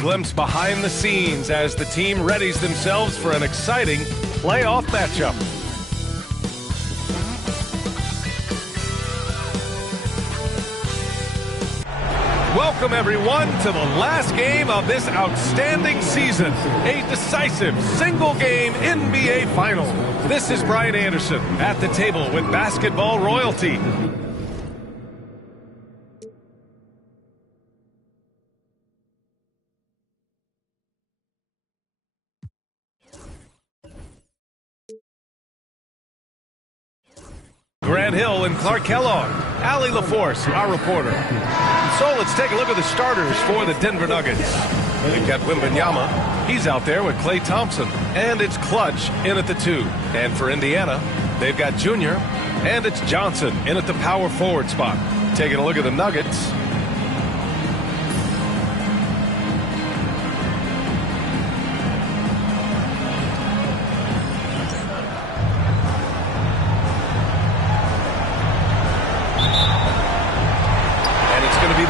glimpse behind the scenes as the team readies themselves for an exciting playoff matchup. Welcome, everyone, to the last game of this outstanding season. A decisive, single-game NBA Final. This is Brian Anderson at the table with basketball royalty. Grant Hill and Clark Kellogg. Allie LaForce, our reporter. So let's take a look at the starters for the Denver Nuggets. They've got Wembanyama. He's out there with Klay Thompson. And it's Clutch in at the 2. And for Indiana, they've got Junior. And it's Johnson in at the power forward spot. Taking a look at the Nuggets.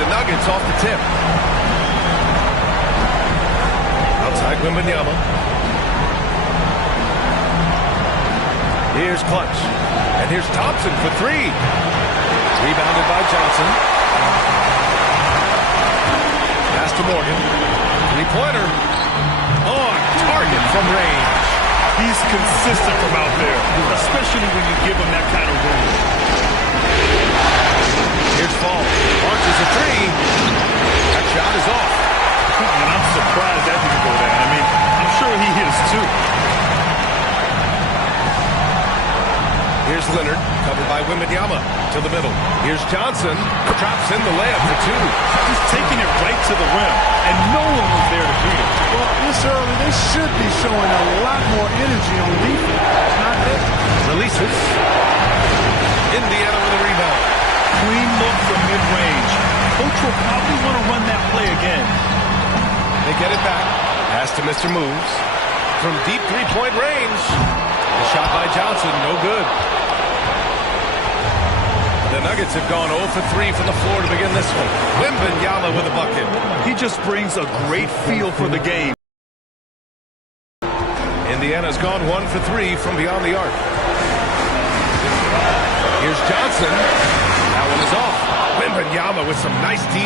Nuggets off the tip. Outside Wembanyama. Here's Clutch. And here's Thompson for 3. Rebounded by Johnson. Pass to Morgan. Three-pointer. On target from range. He's consistent from out there, especially when you give him that kind of room. Here's Fall. Launches a 3. That shot is off. And I'm surprised that didn't go down. I mean, I'm sure he is too. Here's Leonard, covered by Wembanyama, to the middle. Here's Johnson, drops in the layup for 2. He's taking it right to the rim, and no one was there to beat him. Well, this early, they should be showing a lot more energy on defense. It's not there. Releases. Indiana with a rebound. Clean look from mid-range. Coach will probably want to run that play again. They get it back. Pass to Mr. Moves. From deep three-point range. The shot by Johnson, no good. The Nuggets have gone 0 for 3 from the floor to begin this one. Wembanyama with a bucket. He just brings a great feel for the game. Indiana's gone 1 for 3 from beyond the arc. Here's Johnson. That one is off. Wembanyama with some nice D.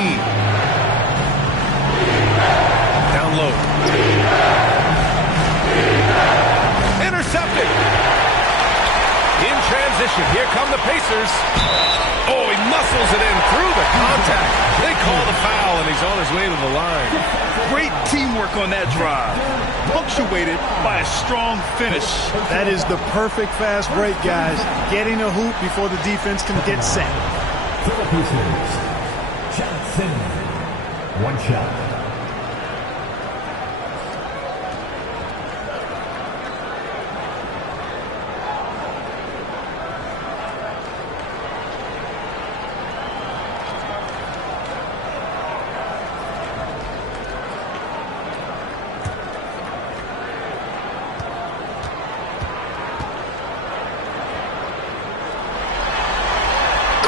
Down low. Intercepted. In transition. Here come the Pacers. Oh, he muscles it in through the contact. They call the foul, and he's on his way to the line. Great teamwork on that drive. Punctuated by a strong finish. That is the perfect fast break, guys. Getting a hoop before the defense can get set. Johnson. One shot.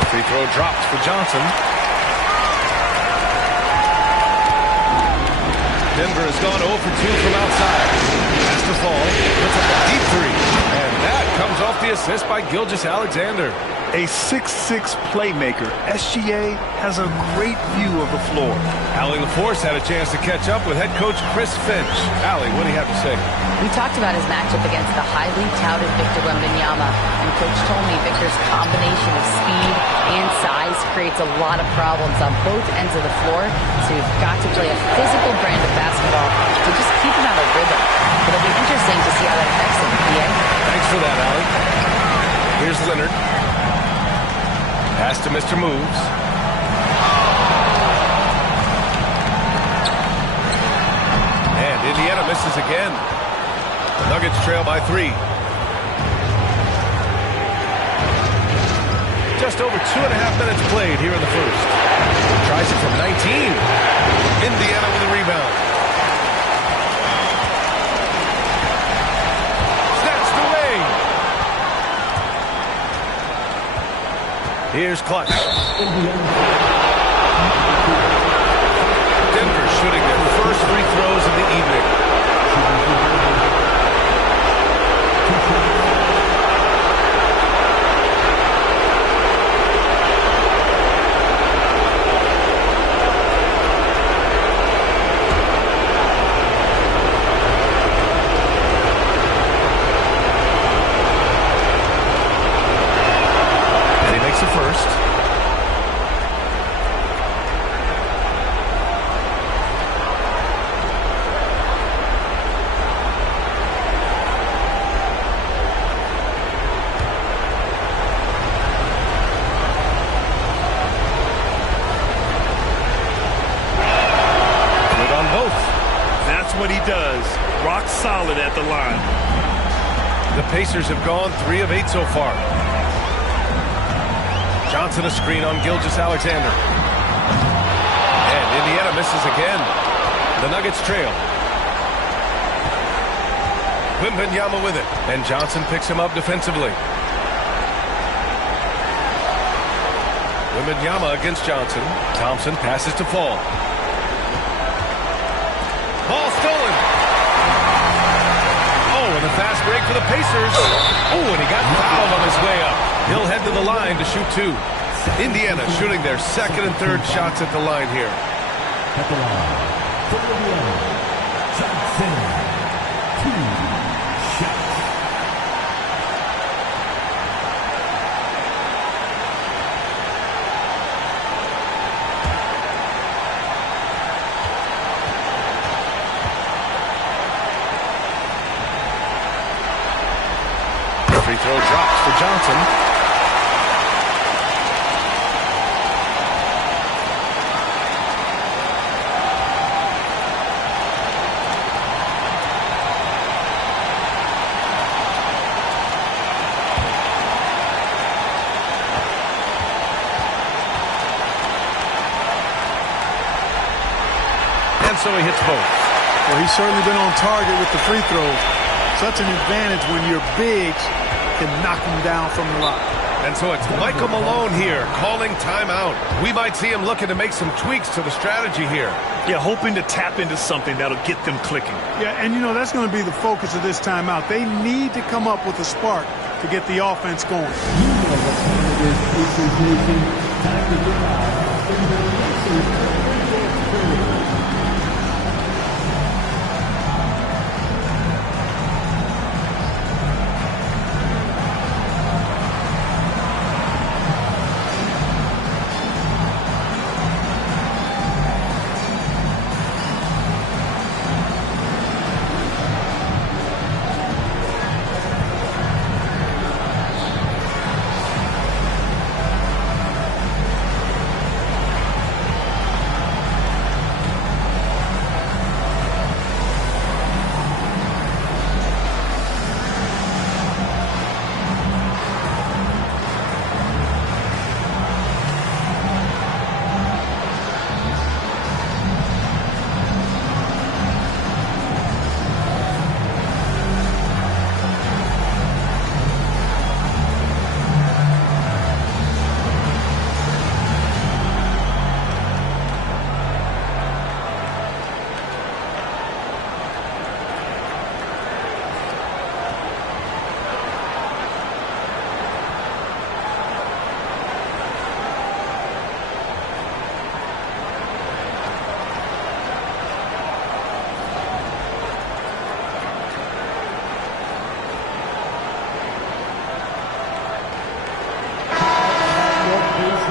Free throw drops for Johnson. Denver has gone 0 for 2 from outside. Has to Fall. Puts up a deep 3. And that comes off the assist by Gilgeous-Alexander. A 6'6" playmaker. SGA has a great view of the floor. Allie LaForce had a chance to catch up with head coach Chris Finch. Allie, what do you have to say? We talked about his matchup against the highly touted Victor Wembanyama, and Coach told me Victor's combination of speed and size creates a lot of problems on both ends of the floor, so you've got to play a physical brand of basketball to just keep him out of rhythm. It'll be interesting to see how that affects him, PA. Thanks for that, Allie. Here's Leonard. Pass to Mr. Moves. And Indiana misses again. The Nuggets trail by 3. Just over 2.5 minutes played here in the first. Tries it from 19. Indiana with a rebound. Snatched away. Here's Clutch. Denver shooting their first free what he does. Rock solid at the line. The Pacers have gone 3 of 8 so far. Johnson a screen on Gilgeous-Alexander. And Indiana misses again. The Nuggets trail. Wembanyama with it. And Johnson picks him up defensively. Wembanyama against Johnson. Thompson passes to Fall. Ball stolen. Oh, and a fast break for the Pacers. Oh, and he got fouled on his way up. He'll head to the line to shoot 2. Indiana shooting their second and third shots at the line here. At the line, for Indiana, Johnson, 2 shots. Free throw drops for Johnson. And so he hits both. Well, he's certainly been on target with the free throws. Such an advantage when your bigs can knock him down from the line. And so it's Michael Malone here calling timeout. We might see him looking to make some tweaks to the strategy here. Yeah, hoping to tap into something that'll get them clicking. Yeah, and you know, that's going to be the focus of this timeout. They need to come up with a spark to get the offense going.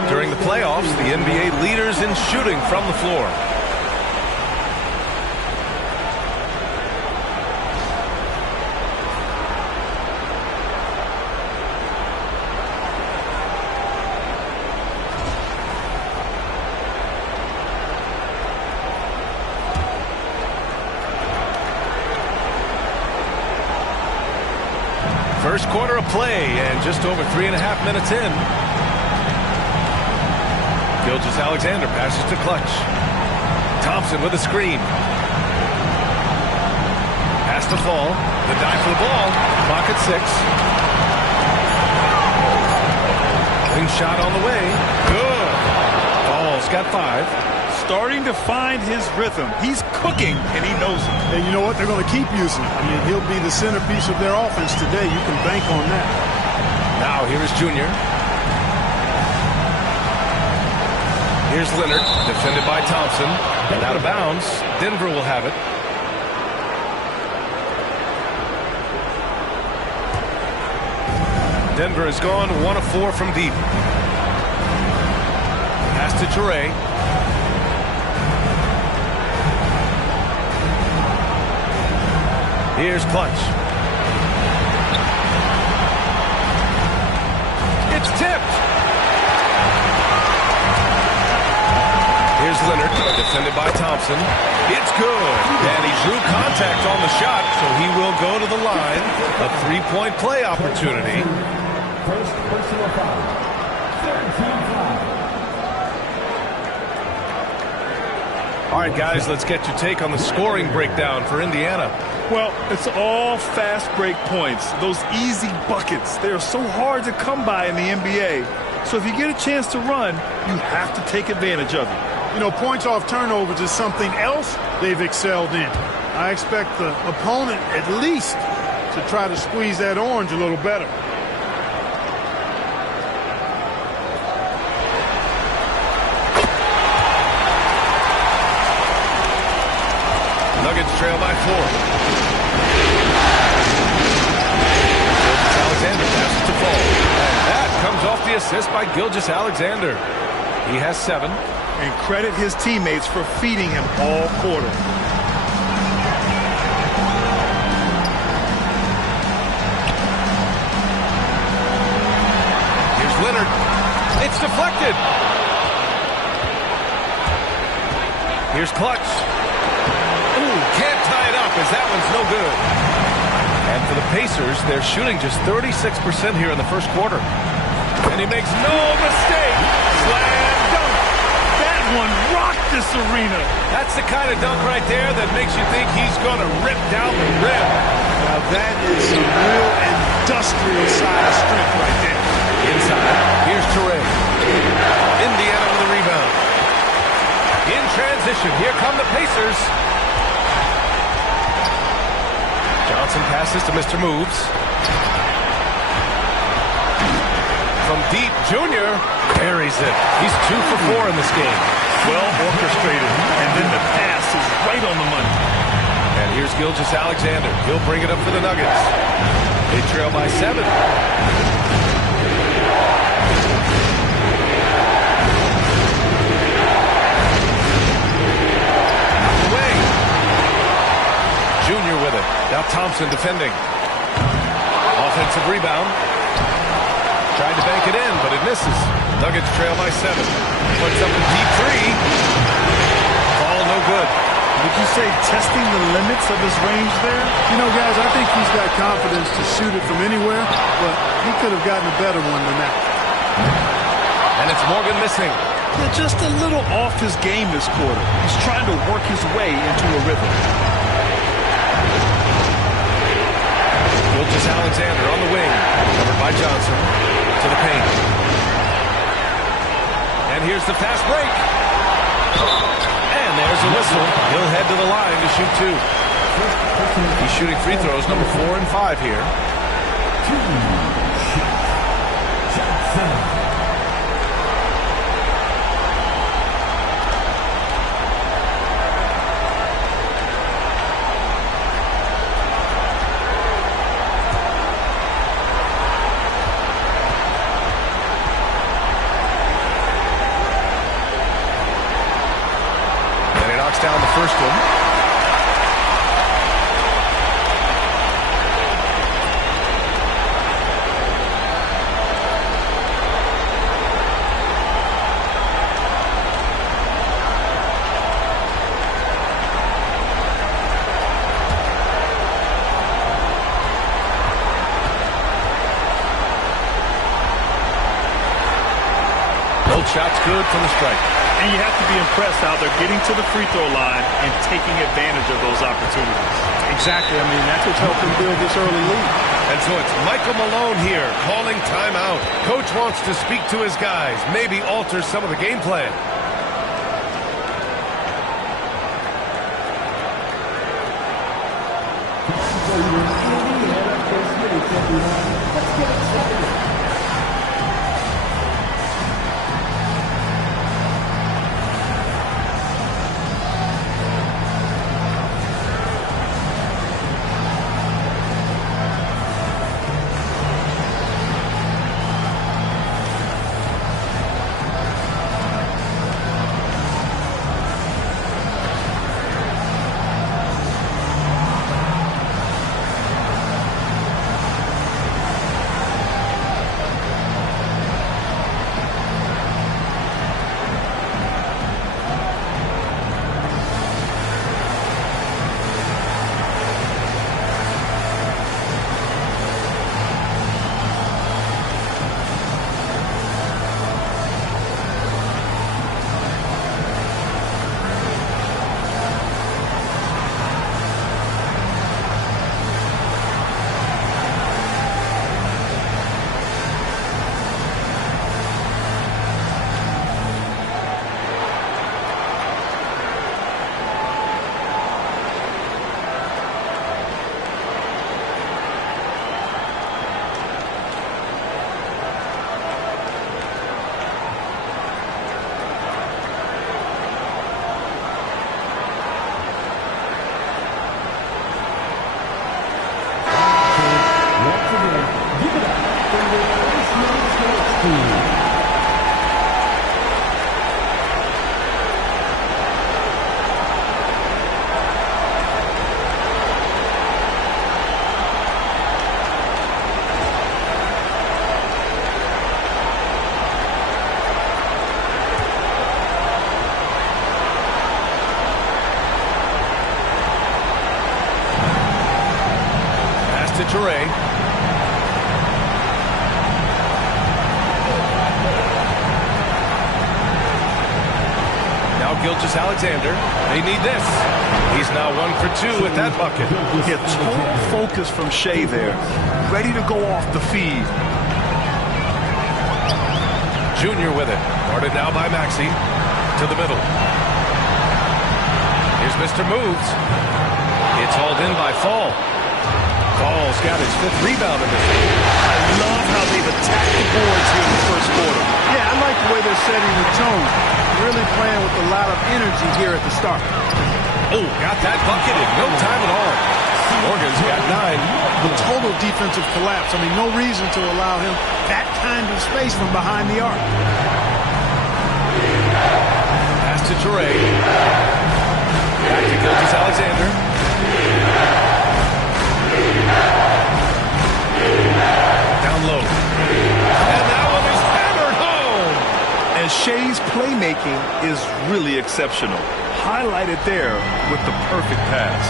During the playoffs, the NBA leaders in shooting from the floor. First quarter of play and just over 3.5 minutes in. Gilgeous-Alexander passes to Clutch. Thompson with a screen. Pass to Fall. The dive for the ball. Clock at 6. Clean shot on the way. Good. Fall's got 5. Starting to find his rhythm. He's cooking, and he knows it. And you know what? They're going to keep using him. I mean, he'll be the centerpiece of their offense today. You can bank on that. Now here is Junior. Here's Leonard, defended by Thompson. And out of bounds. Denver will have it. Denver has gone 1 of 4 from deep. Pass to Toure. Here's Clutch. It's tipped. Here's Leonard, defended by Thompson. It's good. And he drew contact on the shot, so he will go to the line. A three-point play opportunity. First personal foul. 13-5. All right, guys, let's get your take on the scoring breakdown for Indiana. Well, it's all fast break points. Those easy buckets, they are so hard to come by in the NBA. So if you get a chance to run, you have to take advantage of it. You know, points off turnovers is something else they've excelled in. I expect the opponent at least to try to squeeze that orange a little better. Nuggets trail by 4. Gilgeous-Alexander passes to Fall. And that comes off the assist by Gilgeous-Alexander. He has 7. And credit his teammates for feeding him all quarter. Here's Leonard. It's deflected. Here's Clutch. Ooh, can't tie it up as that one's no good. And for the Pacers, they're shooting just 36% here in the first quarter. And he makes no mistake. Slam dunk. That one rocked this arena. That's the kind of dunk right there that makes you think he's going to rip down the rim. Now that is some real industrial side of strength right there. Inside, here's Toure. Indiana with a rebound. In transition, here come the Pacers. Johnson passes to Mr. Moves. From deep, Junior buries it. He's 2 for 4 in this game. Well orchestrated. And then the pass is right on the money. And here's Gilgeous-Alexander. He'll bring it up for the Nuggets. They trail by 7. Away. Junior with it. Now Thompson defending. Offensive rebound. Tried to bank it in, but it misses. Nuggets trail by 7. Puts up a deep 3. Ball no good. Would you say testing the limits of his range there? You know, guys, I think he's got confidence to shoot it from anywhere, but he could have gotten a better one than that. And it's Morgan missing. Yeah, just a little off his game this quarter. He's trying to work his way into a rhythm. Gilgeous-Alexander on the wing. Covered by Johnson. To the paint. And here's the fast break. And there's a whistle. He'll head to the line to shoot 2. He's shooting free throws number 4 and 5 here. Johnson. Down the first one. Both shots good from the stripe. And you have to be impressed how they're getting to the free throw line and taking advantage of those opportunities. Exactly. I mean, that's what's helping build this early lead. And so it's Michael Malone here calling timeout. Coach wants to speak to his guys, maybe alter some of the game plan. Let's get excited. to Toure. Now Gilgeous-Alexander. They need this. He's now 1 for 2 with that bucket. Yeah, total focus from Shea there. Ready to go off the feed. Junior with it. Guarded now by Maxey. To the middle. Here's Mr. Moves. It's hauled in by Fall. Fall's got his 5th rebound in this game. I love how they've attacked the boards here in the first quarter. Yeah, I like the way they're setting the tone. Really playing with a lot of energy here at the start. Oh, got that bucket in no time at all. Morgan's got 9. The total defensive collapse. I mean, no reason to allow him that kind of space from behind the arc. Pass to Toure. Back to Gilgeous-Alexander. Down low. And that one is hammered home. And Shea's playmaking is really exceptional. Highlighted there with the perfect pass.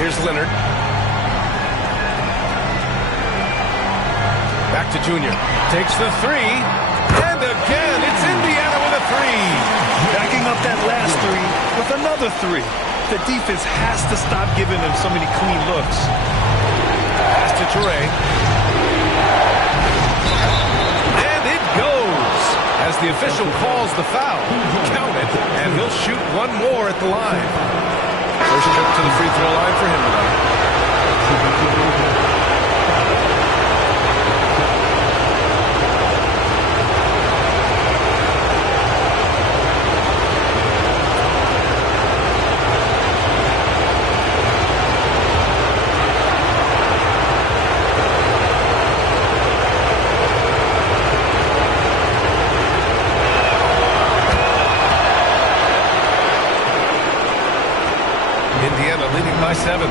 Here's Leonard. Back to Junior. Takes the 3. And again, it's Indiana with a 3. Backing up that last 3 with another 3. The defense has to stop giving them so many clean looks. Pass to Toure. And it goes. As the official calls the foul. Count it, and he'll shoot one more at the line. First trip to the free throw line for him tonight. Indiana leading by 7.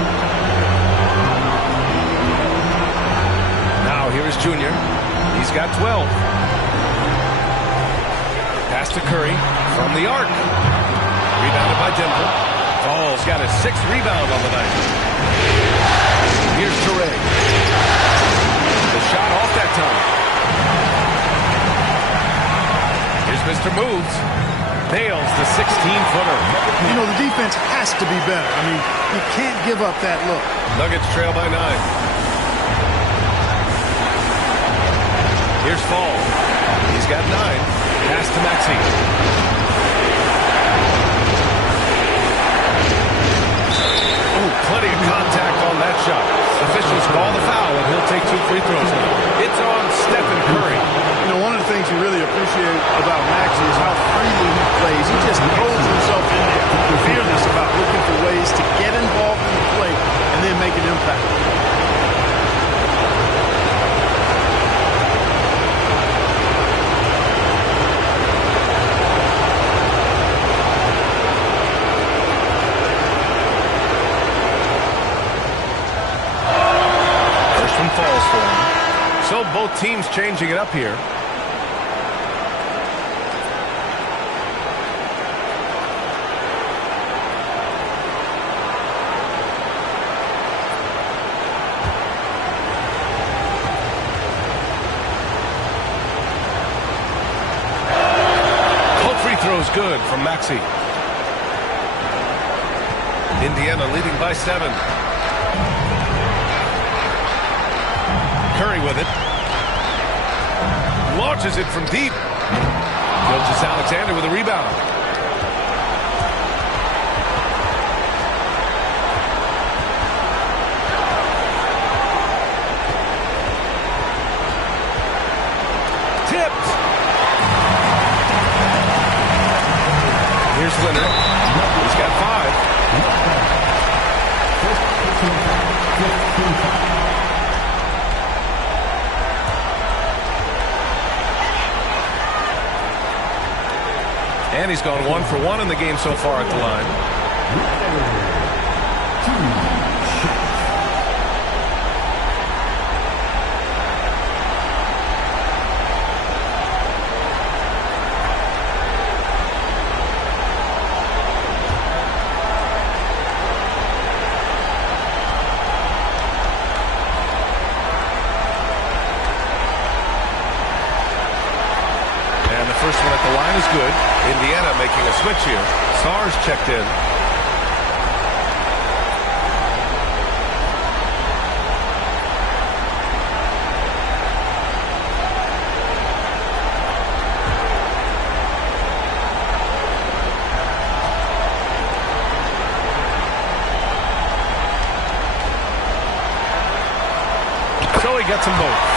Now here is Junior. He's got 12. Pass to Curry from the arc. Rebounded by Denver. Ball's got his 6th rebound on the night. Here's Toure. The shot off that time. Here's Mr. Moves. Nails the 16-footer. You know, the defense has to be better. I mean, you can't give up that look. Nuggets trail by 9. Here's Fall. He's got 9. Pass to Maxey. Oh, plenty of contact on that shot. Officials call the foul, and he'll take 2 free throws now. It's on Stephen Curry. You know, one of the things you really appreciate about Maxey is how freely he plays. He just throws himself in there, fearless about looking for ways to get involved in the play and then make an impact. First one falls for him. So both teams changing it up here. Both free throws good from Maxey. Indiana leading by 7. Curry with it. Launches it from deep. Gilgeous-Alexander with a rebound. Tipped. Here's Leonard. He's got 5. And he's gone 1 for 1 in the game so far at the line. line is good. Indiana making a switch here. Stars checked in. So he gets them both.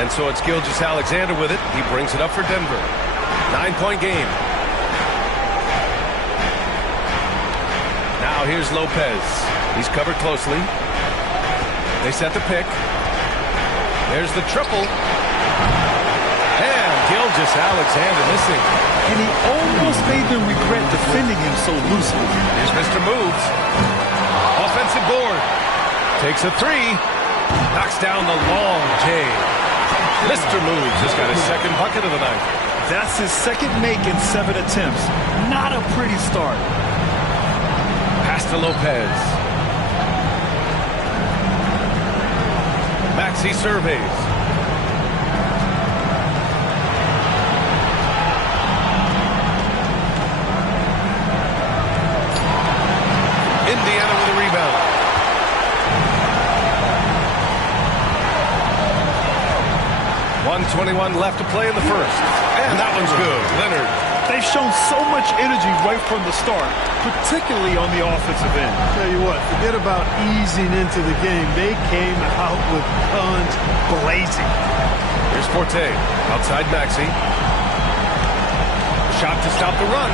And so it's Gilgeous-Alexander with it. He brings it up for Denver. 9-point game. Now here's Lopez. He's covered closely. They set the pick. There's the triple. And Gilgeous-Alexander missing. And he almost made them regret defending him so loosely. Here's Mr. Moves. Offensive board. Takes a three. Knocks down the long J. Mr. Moves has got his second bucket of the night. That's his second make in 7 attempts. Not a pretty start. Pass to Lopez. Maxey surveys. Indiana with a rebound. .121 left to play in the first. And that one's good. Leonard. They've shown so much energy right from the start, particularly on the offensive end. Tell you what, forget about easing into the game. They came out with guns blazing. Here's Forte. Outside Maxey. Shot to stop the run.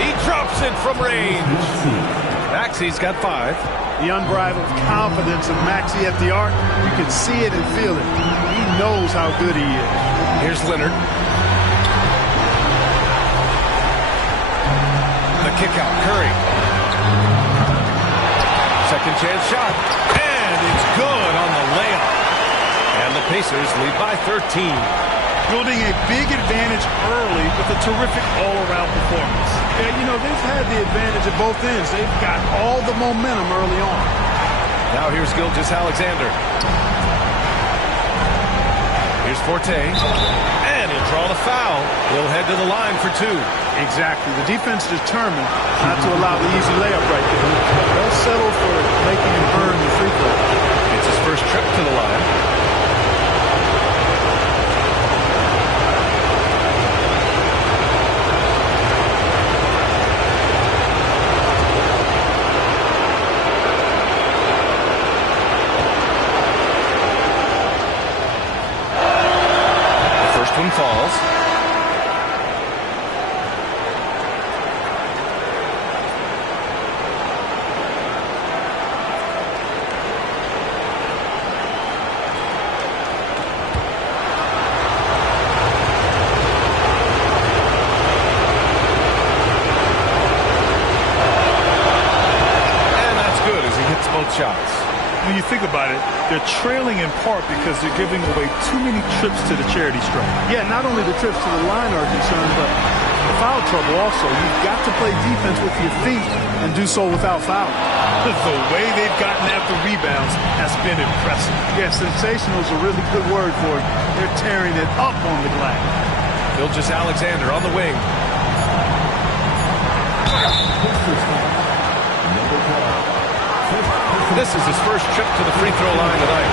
He drops it from range. Maxey's got 5. The unbridled confidence of Maxey at the arc, you can see it and feel it. He knows how good he is. Here's Leonard. The kick out, Curry. Second chance shot. And it's good on the layup. And the Pacers lead by 13. Building a big advantage early with a terrific all-around performance. Yeah, you know, they've had the advantage at both ends. They've got all the momentum early on. Now here's Gilgeous-Alexander. Here's Forte. And he'll draw the foul. He'll head to the line for 2. Exactly. The defense determined not to allow the easy layup right there. They'll settle for making him earn the free throw. It's his first trip to the line. One falls. And that's good as he hits both shots. When you think about it, they're trailing in part because they're giving away too many trips to the charity stripe. Yeah, not only the trips to the line are concerned, but the foul trouble also. You've got to play defense with your feet and do so without fouling. The way they've gotten after rebounds has been impressive. Yeah, sensational is a really good word for it. They're tearing it up on the glass. Gilgeous-Alexander on the wing. This is his first trip to the free throw line tonight.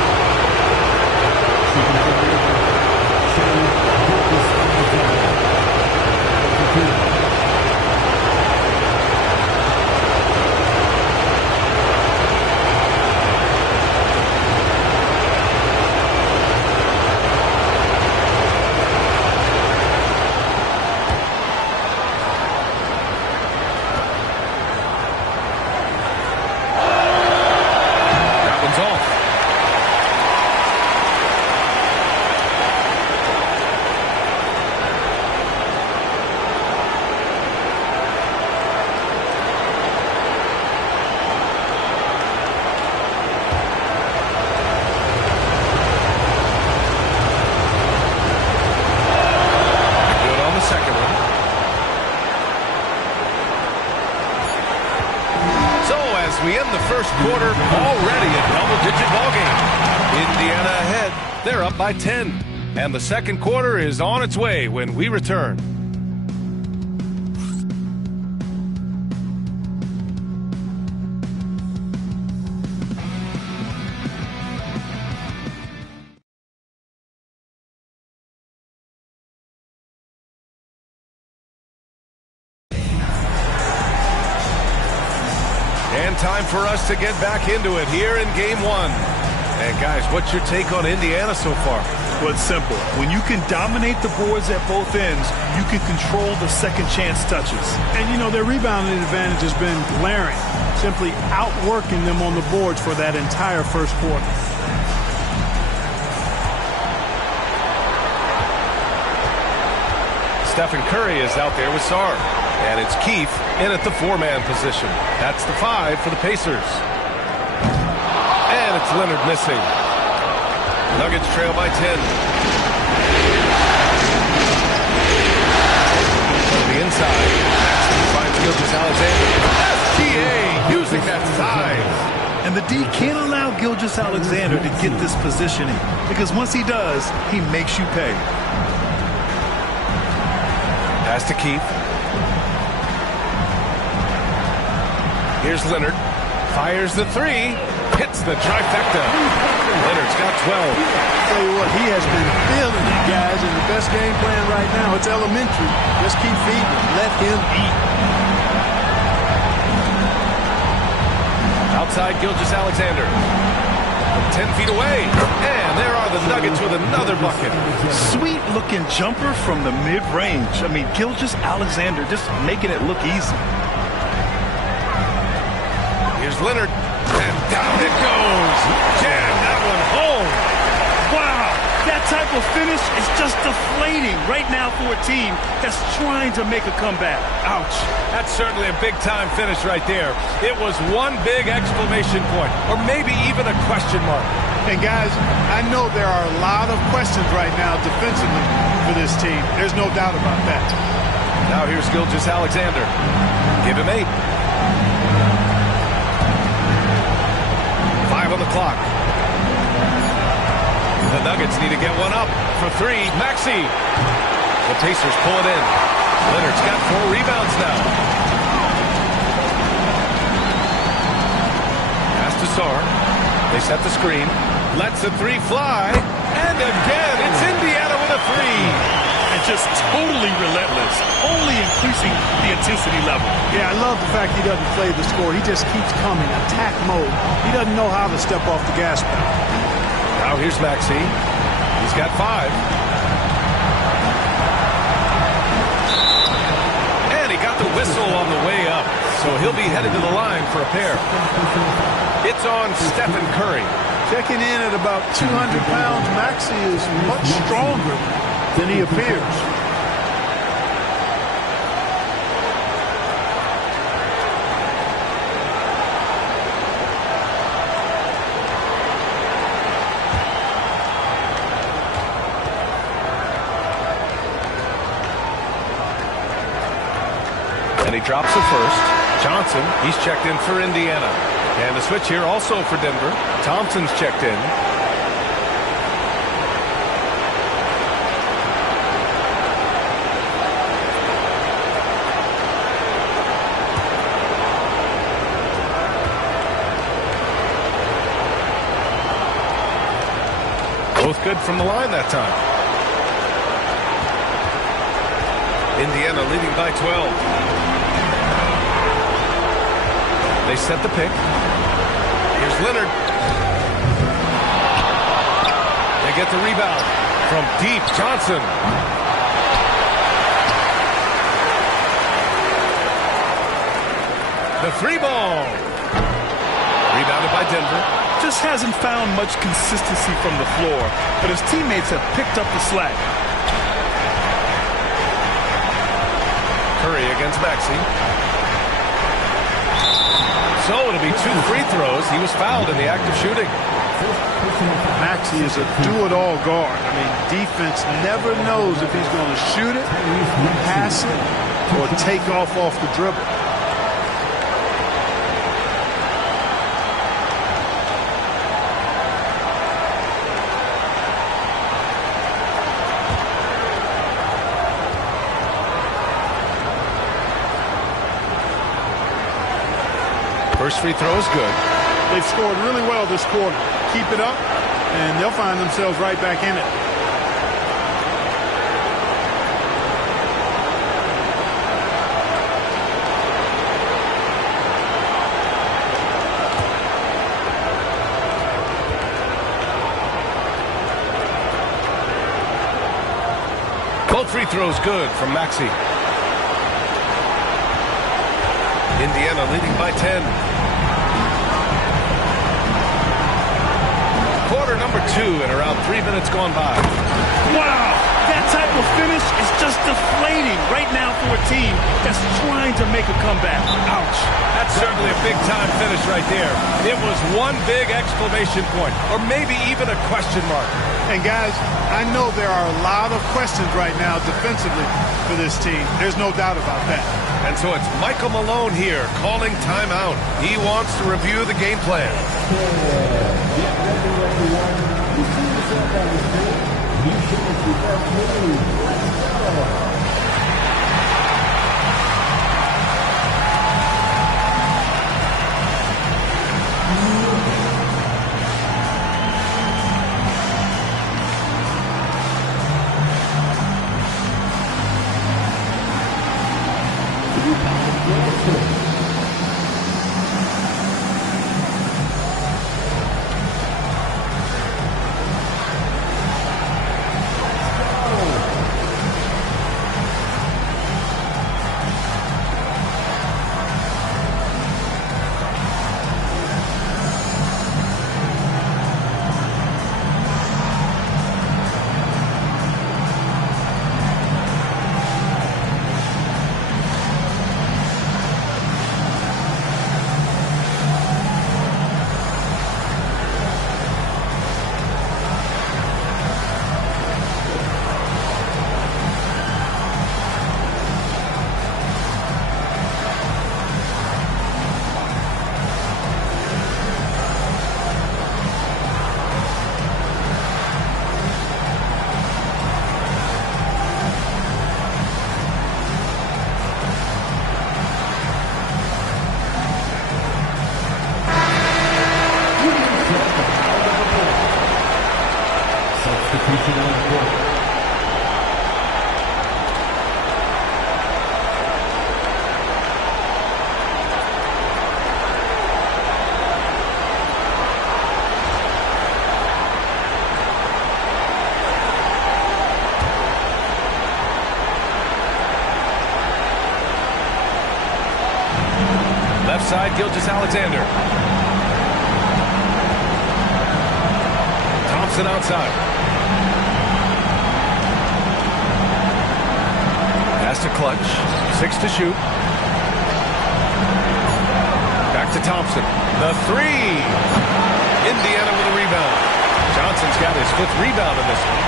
We end the first quarter, already a double-digit ball game. Indiana ahead. They're up by 10. And the second quarter is on its way when we return. And time for us to get back into it here in game one. And guys, what's your take on Indiana so far? Well, it's simple. When you can dominate the boards at both ends, you can control the second chance touches. And, you know, their rebounding advantage has been glaring, simply outworking them on the boards for that entire first quarter. Stephen Curry is out there with Sarr. And it's Keith in at the four-man position. That's the 5 for the Pacers. And it's Leonard missing. Nuggets trail by 10. To the inside. Maxey finds Gilgeous-Alexander. SGA using that size. And the D can't allow Gilgeous-Alexander to get this positioning, because once he does, he makes you pay. Pass to Keith. Here's Leonard. Fires the 3. Hits the trifecta. Leonard's got 12. Tell you what, he has been feeling it, guys, and the best game plan right now, it's elementary. Just keep feeding him. Let him eat. Outside Gilgeous-Alexander. From 10 feet away. And there are the Nuggets with another bucket. Sweet-looking jumper from the mid-range. I mean, Gilgeous-Alexander just making it look easy. Here's Leonard. And down it goes. Jam that one home. Wow, that type of finish is just deflating right now for a team that's trying to make a comeback. Ouch. That's certainly a big-time finish right there. It was one big exclamation point, or maybe even a question mark. And, guys, I know there are a lot of questions right now defensively for this team. There's no doubt about that. Now here's Gilgeous-Alexander. Give him 8. 5 on the clock. The Nuggets need to get one up for 3. Maxey. The Pacers pull it in. Leonard's got 4 rebounds now. Pass to Sarr. They set the screen. Lets the 3 fly. And again, it's Indiana with a 3. And just totally relentless, only increasing the intensity level. Yeah, I love the fact he doesn't play the score. He just keeps coming, attack mode. He doesn't know how to step off the gas pedal. Now here's Maxey. He's got 5. And he got the whistle on the way up. So he'll be headed to the line for a pair. It's on Stephen Curry. Checking in at about 200 pounds, Maxey is much stronger than he appears. And he drops the first. Johnson, he's checked in for Indiana. And the switch here also for Denver. Thompson's checked in. Both good from the line that time. Indiana leading by 12. They set the pick. Here's Leonard. They get the rebound from deep. Johnson. The 3-ball. Rebounded by Denver. Just hasn't found much consistency from the floor, but his teammates have picked up the slack. Curry against Maxey. So it'll be 2 free throws. He was fouled in the act of shooting. Maxey is a do-it-all guard. I mean, defense never knows if he's going to shoot it, pass it, or take off the dribble. First free throw is good. They've scored really well this quarter. Keep it up, and they'll find themselves right back in it. Both free throws good from Maxey. Indiana leading by 10. Quarter number 2 and around 3 minutes gone by. Wow, that type of finish is just deflating right now for a team that's trying to make a comeback. Ouch. That's certainly a big-time finish right there. It was one big exclamation point, or maybe even a question mark. And guys, I know there are a lot of questions right now defensively for this team. There's no doubt about that. And so it's Michael Malone here calling timeout. He wants to review the game plan. Get ready, everyone. You see yourself on the field. You should have your best move. Let's go. Left side, Gilgeous-Alexander. Thompson outside. Pass to Clutch. 6 to shoot. Back to Thompson. The 3. Indiana with a rebound. Johnson's got his 5th rebound in this one.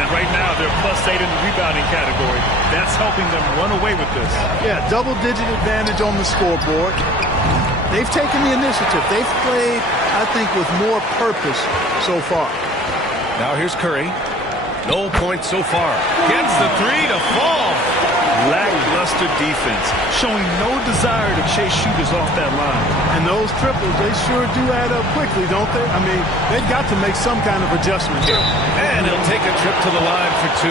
And right now they're +8 in the rebounding category. That's helping them run away with this. Yeah, double-digit advantage on the scoreboard. They've taken the initiative. They've played, I think, with more purpose so far. Now here's Curry. No points so far. Gets the 3 to fall. Lackluster defense, showing no desire to chase shooters off that line. And those triples, they sure do add up quickly, don't they? I mean, they've got to make some kind of adjustment here. And he'll take a trip to the line for 2.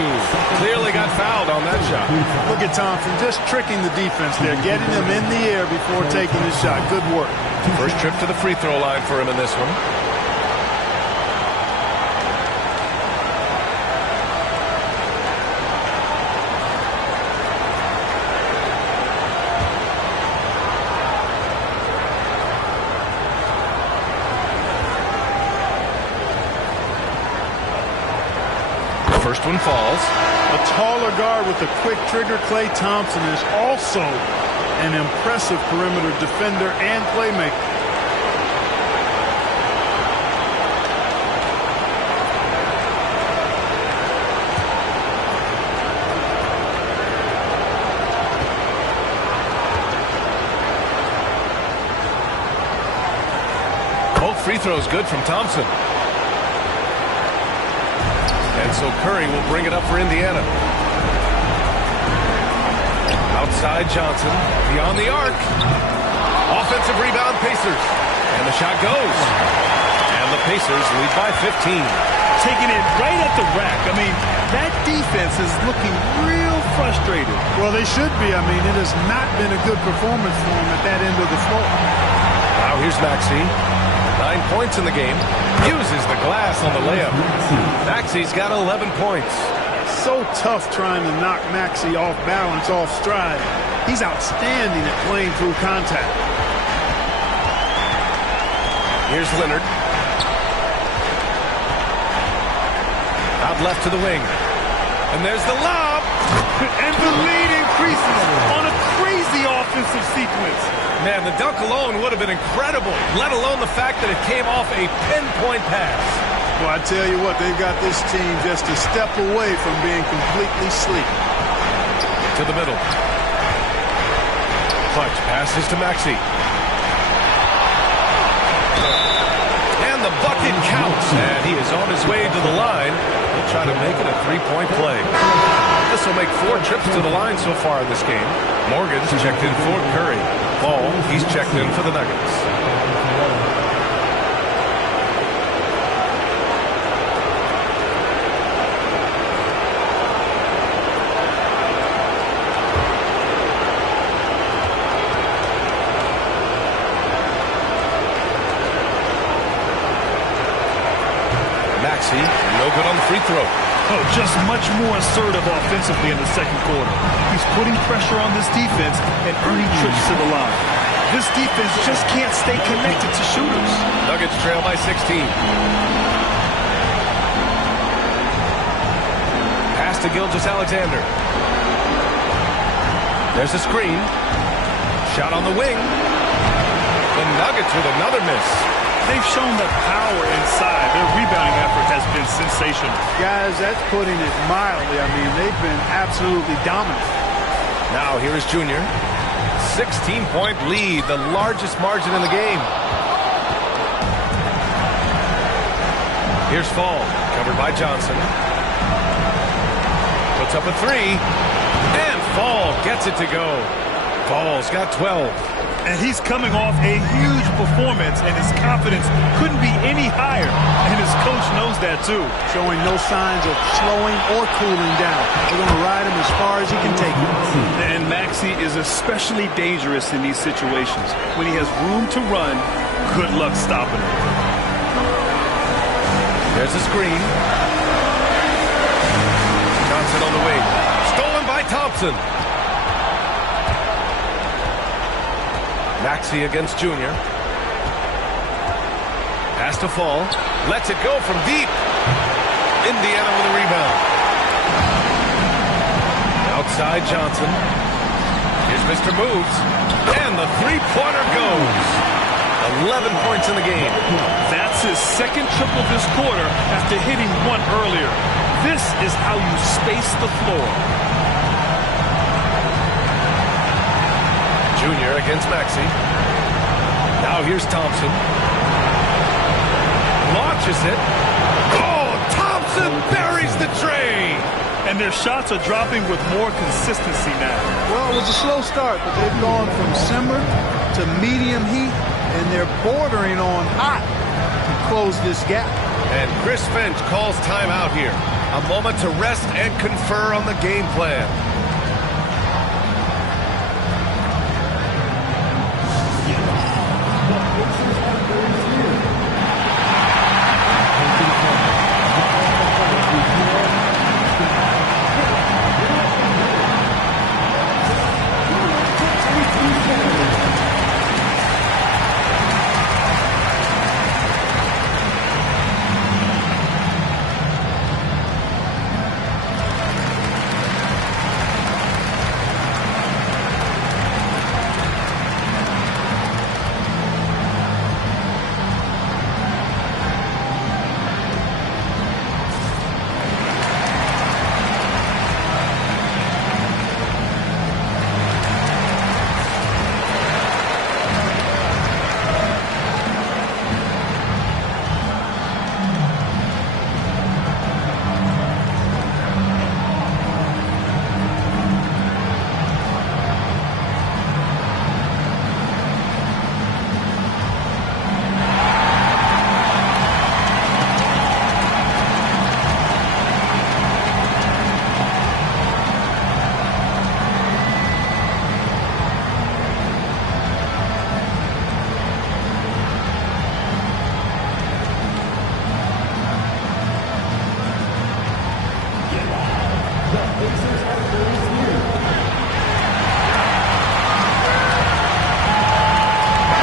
Clearly got fouled on that shot. Look at Thompson just tricking the defense there, getting them in the air before taking the shot. Good work. First trip to the free throw line for him in this one. First one falls. A taller guard with a quick trigger, Klay Thompson, is also an impressive perimeter defender and playmaker. Both free throws good from Thompson. And so Curry will bring it up for Indiana. Outside Johnson, beyond the arc. Offensive rebound, Pacers. And the shot goes. And the Pacers lead by 15. Taking it right at the rack. I mean, that defense is looking real frustrated. Well, they should be. I mean, it has not been a good performance for them at that end of the floor. Now here's Maxey. 9 points in the game. Uses the glass on the layup. Maxey's got 11 points. So tough trying to knock Maxey off balance, off stride. He's outstanding at playing through contact. Here's Leonard. Out left to the wing. And there's the lob. And the lead increases on a crazy offensive sequence. Man, the dunk alone would have been incredible, let alone the fact that it came off a pinpoint pass. Well, I tell you what, they've got this team just a step away from being completely sleep. To the middle. Clutch passes to Maxey. And the bucket counts. And he is on his way to the line. He'll try to make it a three-point play. This will make 4 trips to the line so far in this game. Morgan's checked in for Curry. Ball, he's checked in for the Nuggets. Maxey, no good on the free throw. Oh, just much more assertive offensively in the second quarter. He's putting pressure on this defense and earning trips to the line. This defense just can't stay connected to shooters. Nuggets trail by 16. Pass to Gilgeous-Alexander. There's a screen. Shot on the wing. The Nuggets with another miss. They've shown the power inside. Their rebounding effort has been sensational. Guys, that's putting it mildly. I mean, they've been absolutely dominant. Now here is Junior. 16-point lead, the largest margin in the game. Here's Fall, covered by Johnson. Puts up a 3. And Fall gets it to go. Fall's got 12. And he's coming off a huge performance, and his confidence couldn't be any higher. And his coach knows that, too. Showing no signs of slowing or cooling down. They're going to ride him as far as he can take him. And Maxey is especially dangerous in these situations. When he has room to run, good luck stopping him. There's a screen. Johnson on the wing. Stolen by Thompson. Maxey against Junior. Pass to Fall. Lets it go from deep. Indiana with a rebound. Outside Johnson. Here's Mr. Moves. And the three-pointer goes. 11 points in the game. That's his second triple this quarter after hitting one earlier. This is how you space the floor. Junior against Maxey. Now here's Thompson. Launches it. Oh, Thompson buries the tray. And their shots are dropping with more consistency now. Well, it was a slow start, but they've gone from simmer to medium heat, and they're bordering on hot to close this gap. And Chris Finch calls timeout here. A moment to rest and confer on the game plan.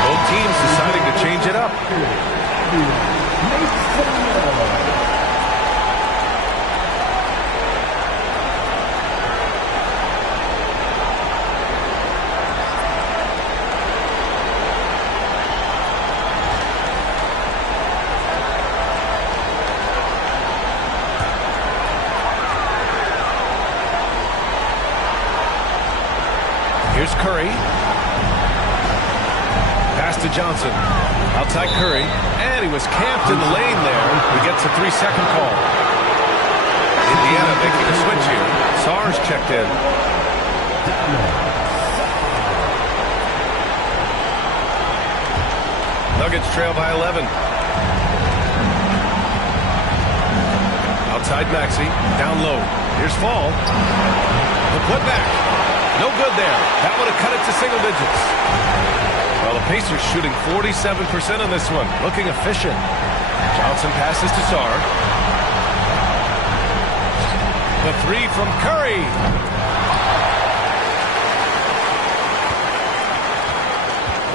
Both teams deciding to change it up. Here's Curry. Pass to Johnson. Outside Curry. And he was camped in the lane there. He gets a 3-second call. Indiana making a switch here. Sarr's checked in. Nuggets trail by 11. Outside Maxey. Down low. Here's Fall. The putback. No good there. That would have cut it to single digits. Well, the Pacers shooting 47% on this one. Looking efficient. Johnson passes to Sarr. The three from Curry.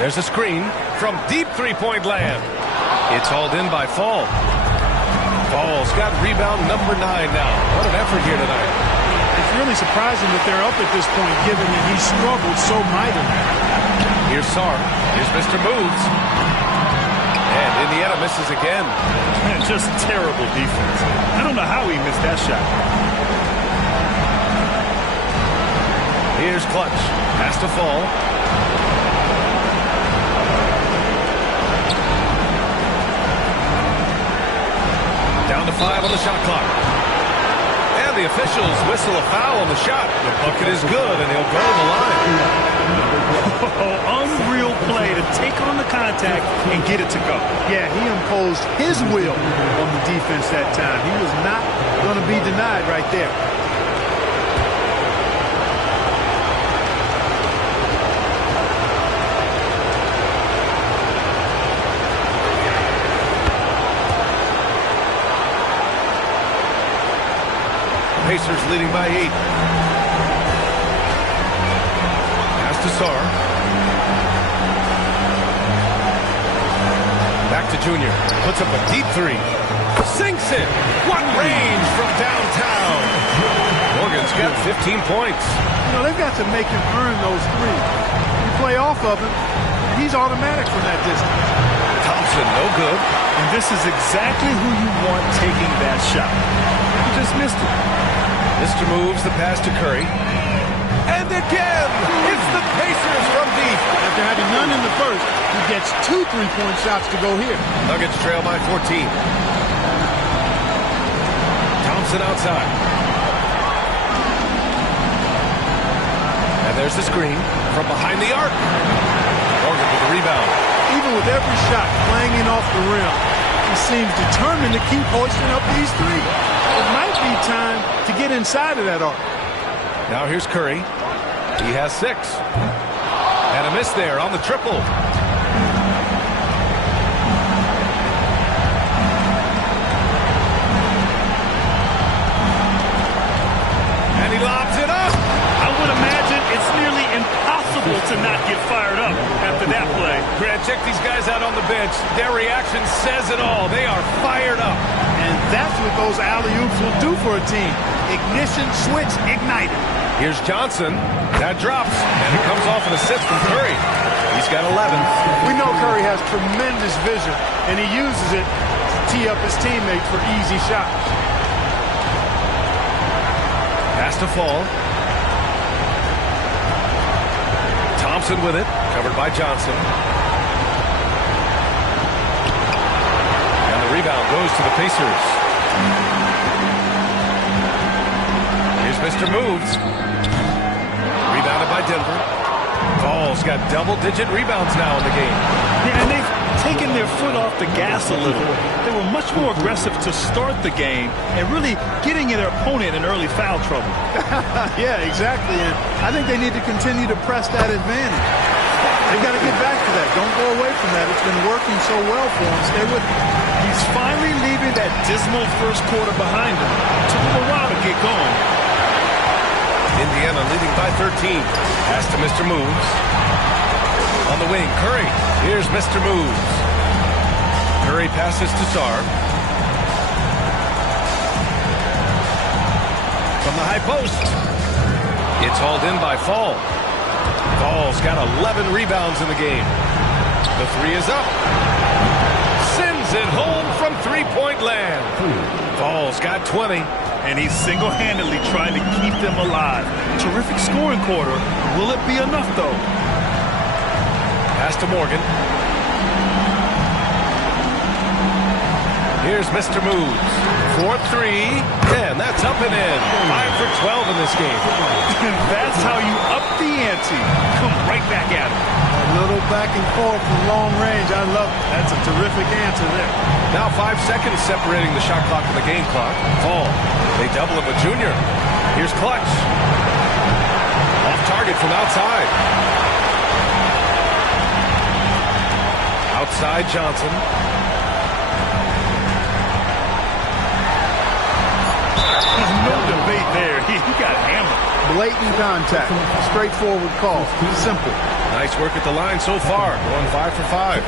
There's a screen from deep three-point land. It's hauled in by Fall. Fall's got rebound number 9 now. What an effort here tonight. It's really surprising that they're up at this point, given that he struggled so mightily. Here's Sarr. Here's Mr. Moves. And Indiana misses again. Man, just terrible defense. I don't know how he missed that shot. Here's Clutch. Pass to Fall. Down to 5 on the shot clock. And the officials whistle a foul on the shot. The bucket is good, and he'll go to the line. Oh, unreal play to take on the contact and get it to go. Yeah, he imposed his will on the defense that time. He was not going to be denied right there. Pacers leading by 8. Pass to Sarr. Back to Junior. Puts up a deep three. Sinks it. What range from downtown. Morgan's got 15 points. You know, they've got to make him earn those threes. You play off of him, he's automatic from that distance. Thompson, no good. And this is exactly who you want taking that shot. He just missed it. Mr. Moves the pass to Curry. And again, it's the Pacers from deep. After having none in the first, he gets 2 3-point shots to go here. Nuggets trail by 14. Thompson outside. And there's the screen from behind the arc. Morgan with the rebound. Even with every shot clanging off the rim, he seems determined to keep hoisting up these threes. It might be time to get inside of that arc. Now here's Curry. He has 6. And a miss there on the triple. And he lobs it up. I would imagine it's nearly impossible to not get fired up after that play. Grant, check these guys out on the bench. Their reaction says it all. They are fired up. And that's what those alley-oops will do for a team. Ignition, switch, ignited. Here's Johnson. That drops. And it comes off an assist from Curry. He's got 11. We know Curry has tremendous vision, and he uses it to tee up his teammates for easy shots. Pass to Fall. Thompson with it. Covered by Johnson. And the rebound goes to the Pacers. Here's Mr. Moves. Rebounded by Denver. Fall's got double-digit rebounds now in the game. Yeah, and they've taken their foot off the gas a little. They were much more aggressive to start the game and really getting their opponent in early foul trouble. Yeah, exactly. And I think they need to continue to press that advantage. They've got to get back to that. Don't go away from that. It's been working so well for them. Stay with it. He's finally leaving that dismal first quarter behind him. Took him a while to get going. Indiana leading by 13. Pass to Mr. Moves. On the wing, Curry. Here's Mr. Moves. Curry passes to Sarr. From the high post. It's hauled in by Fall. Fall's got 11 rebounds in the game. The three is up. Sends it home from three-point land. Fall's got 20. And he's single-handedly trying to keep them alive. Terrific scoring quarter. Will it be enough, though? Pass to Morgan. Here's Mr. Moves. 4-3. And that's up and in. 5 for 12 in this game. That's how you up the ante. Come right back at him. A little back and forth from long range. I love it. That's a terrific answer there. Now 5 seconds separating the shot clock and the game clock. Fall. They double him with Junior. Here's Clutch. Off target from outside. Outside Johnson. No debate there. He got hammered. Blatant contact. Straightforward call. Simple. Nice work at the line so far. Going 5 for 5.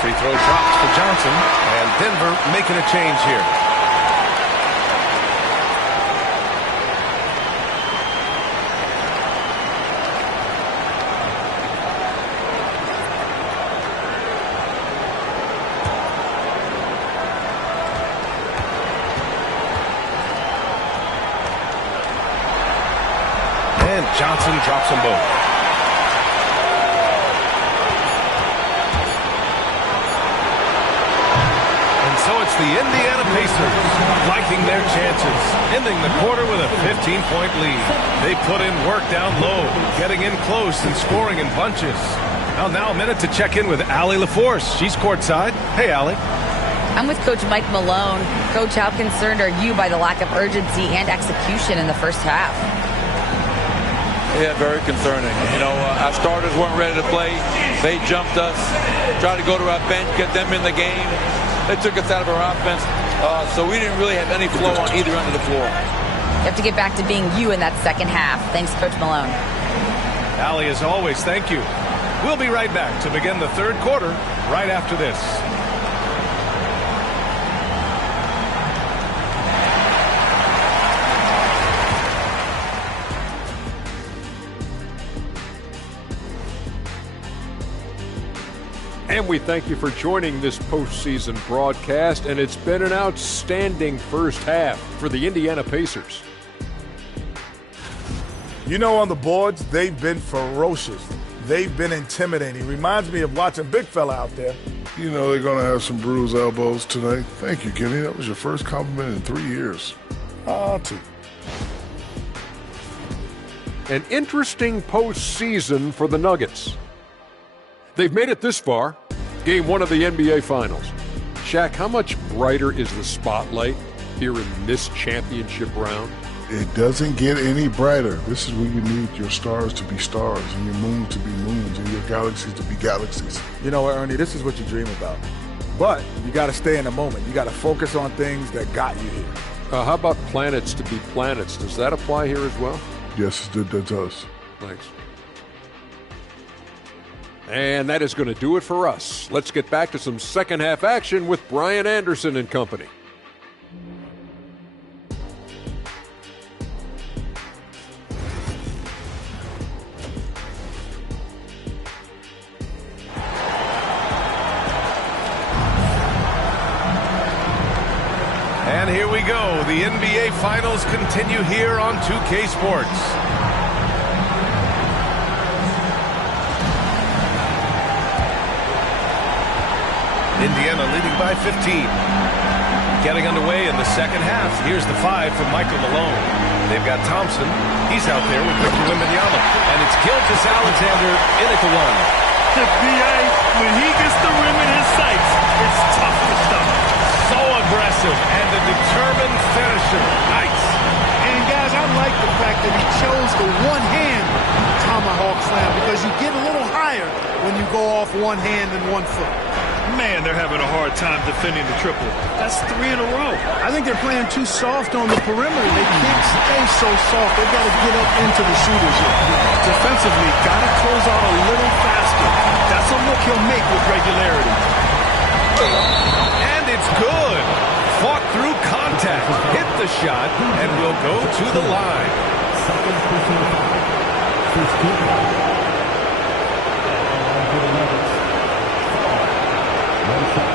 Free throw drops for Johnson, and Denver making a change here. And Johnson drops them both. So it's the Indiana Pacers liking their chances, ending the quarter with a 15-point lead. They put in work down low, getting in close and scoring in bunches. Now a minute to check in with Allie LaForce. She's courtside. Hey, Allie. I'm with Coach Mike Malone. Coach, how concerned are you by the lack of urgency and execution in the first half? Yeah, very concerning. You know, our starters weren't ready to play. They jumped us, tried to go to our bench, get them in the game. They took us out of our offense, so we didn't really have any flow on either end of the floor. You have to get back to being you in that second half. Thanks, Coach Malone. Allie, as always, thank you. We'll be right back to begin the third quarter right after this. And we thank you for joining this postseason broadcast, and it's been an outstanding first half for the Indiana Pacers. You know, on the boards, they've been ferocious. They've been intimidating. Reminds me of watching Big Fella out there. You know they're going to have some bruised elbows tonight. Thank you, Kenny. That was your first compliment in 3 years. Two. An interesting postseason for the Nuggets. They've made it this far, game one of the NBA Finals. Shaq, how much brighter is the spotlight here in this championship round? It doesn't get any brighter. This is where you need your stars to be stars and your moons to be moons and your galaxies to be galaxies. You know what, Ernie, this is what you dream about. But you got to stay in the moment. You got to focus on things that got you here. How about planets to be planets? Does that apply here as well? Yes, it does. Thanks. And that is going to do it for us. Let's get back to some second half action with Brian Anderson and company. And here we go. The NBA Finals continue here on 2K Sports. Indiana leading by 15. Getting underway in the second half. Here's the 5 from Michael Malone. They've got Thompson. He's out there with Victor Wembanyama. And it's Gilgeous-Alexander in at the 1. B.A., when he gets the rim in his sights, it's tough to stop. So aggressive. like the fact that he chose the one-hand tomahawk slam because you get a little higher when you go off one hand and one foot. Man, they're having a hard time defending the triple. That's 3 in a row. I think they're playing too soft on the perimeter. They can't stay so soft. They've got to get up into the shooters here. Defensively, got to close out a little faster. That's a look he'll make with regularity. And it's good. Fought through contact, hit the shot, and will go to the line. Second personal foul. 15. For the Nuggets. One shot.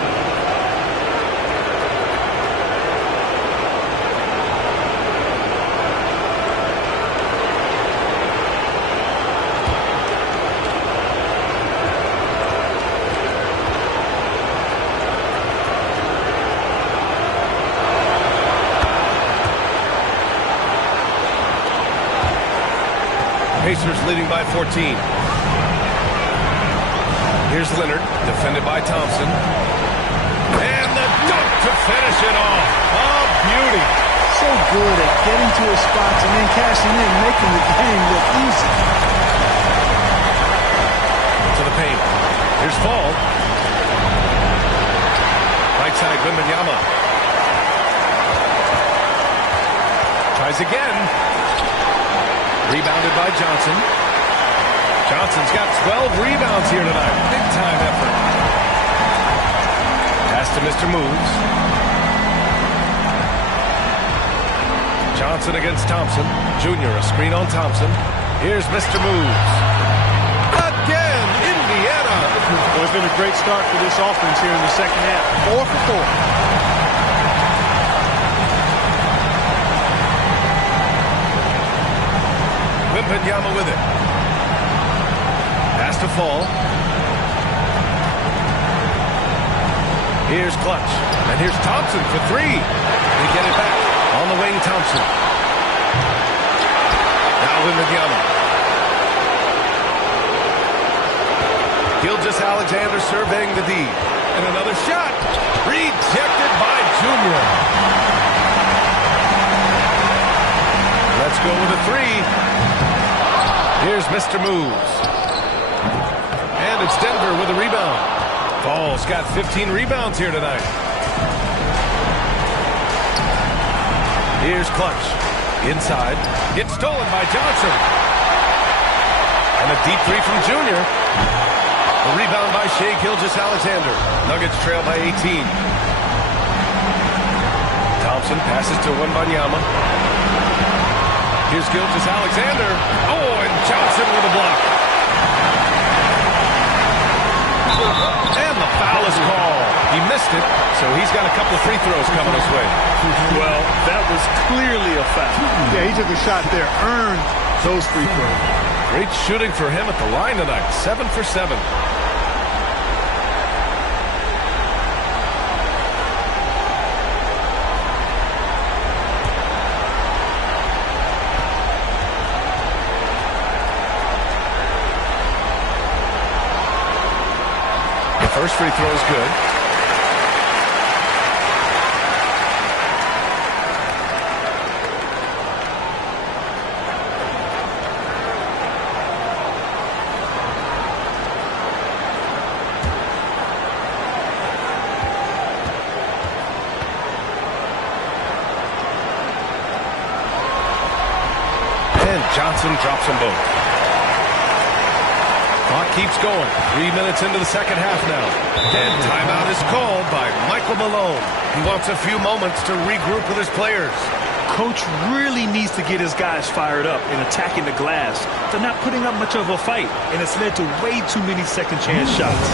Pacers leading by 14. Here's Leonard, defended by Thompson. And the dunk to finish it off. Oh, beauty. So good at getting to his spots and then cashing in, making the game look easy. To the paint. Here's Fall. Right side, Wembanyama. Tries again. Rebounded by Johnson. Johnson's got 12 rebounds here tonight. Big time effort. Pass to Mr. Moves. Johnson against Thompson. Junior, a screen on Thompson. Here's Mr. Moves. Again, Indiana. Well, it's been a great start for this offense here in the second half. 4 for 4. Wembanyama with it. Pass to Fall. Here's Clutch. And here's Thompson for 3. They get it back. On the wing, Thompson. Now Wembanyama. Gilgeous-Alexander surveying the D. And another shot. Rejected by Junior. Let's go with a 3. Here's Mr. Moves. And it's Denver with a rebound. Fall's got 15 rebounds here tonight. Here's Clutch. Inside. Gets stolen by Johnson. And a deep 3 from Junior. A rebound by Shai Gilgeous-Alexander. Nuggets trail by 18. Thompson passes to Wembanyama. Here's Gilgeous-Alexander. Oh, and Johnson with a block. And the foul is called. He missed it, so he's got a couple of free throws coming his way. Well, that was clearly a foul. Yeah, he took a shot there. Earned those free throws. Great shooting for him at the line tonight. 7 for 7. First free throw is good. And Johnson drops them both. Clock keeps going. 3 minutes into the second half now. And timeout is called by Michael Malone. He wants a few moments to regroup with his players. Coach really needs to get his guys fired up in attacking the glass. They're not putting up much of a fight, and it's led to way too many second chance shots.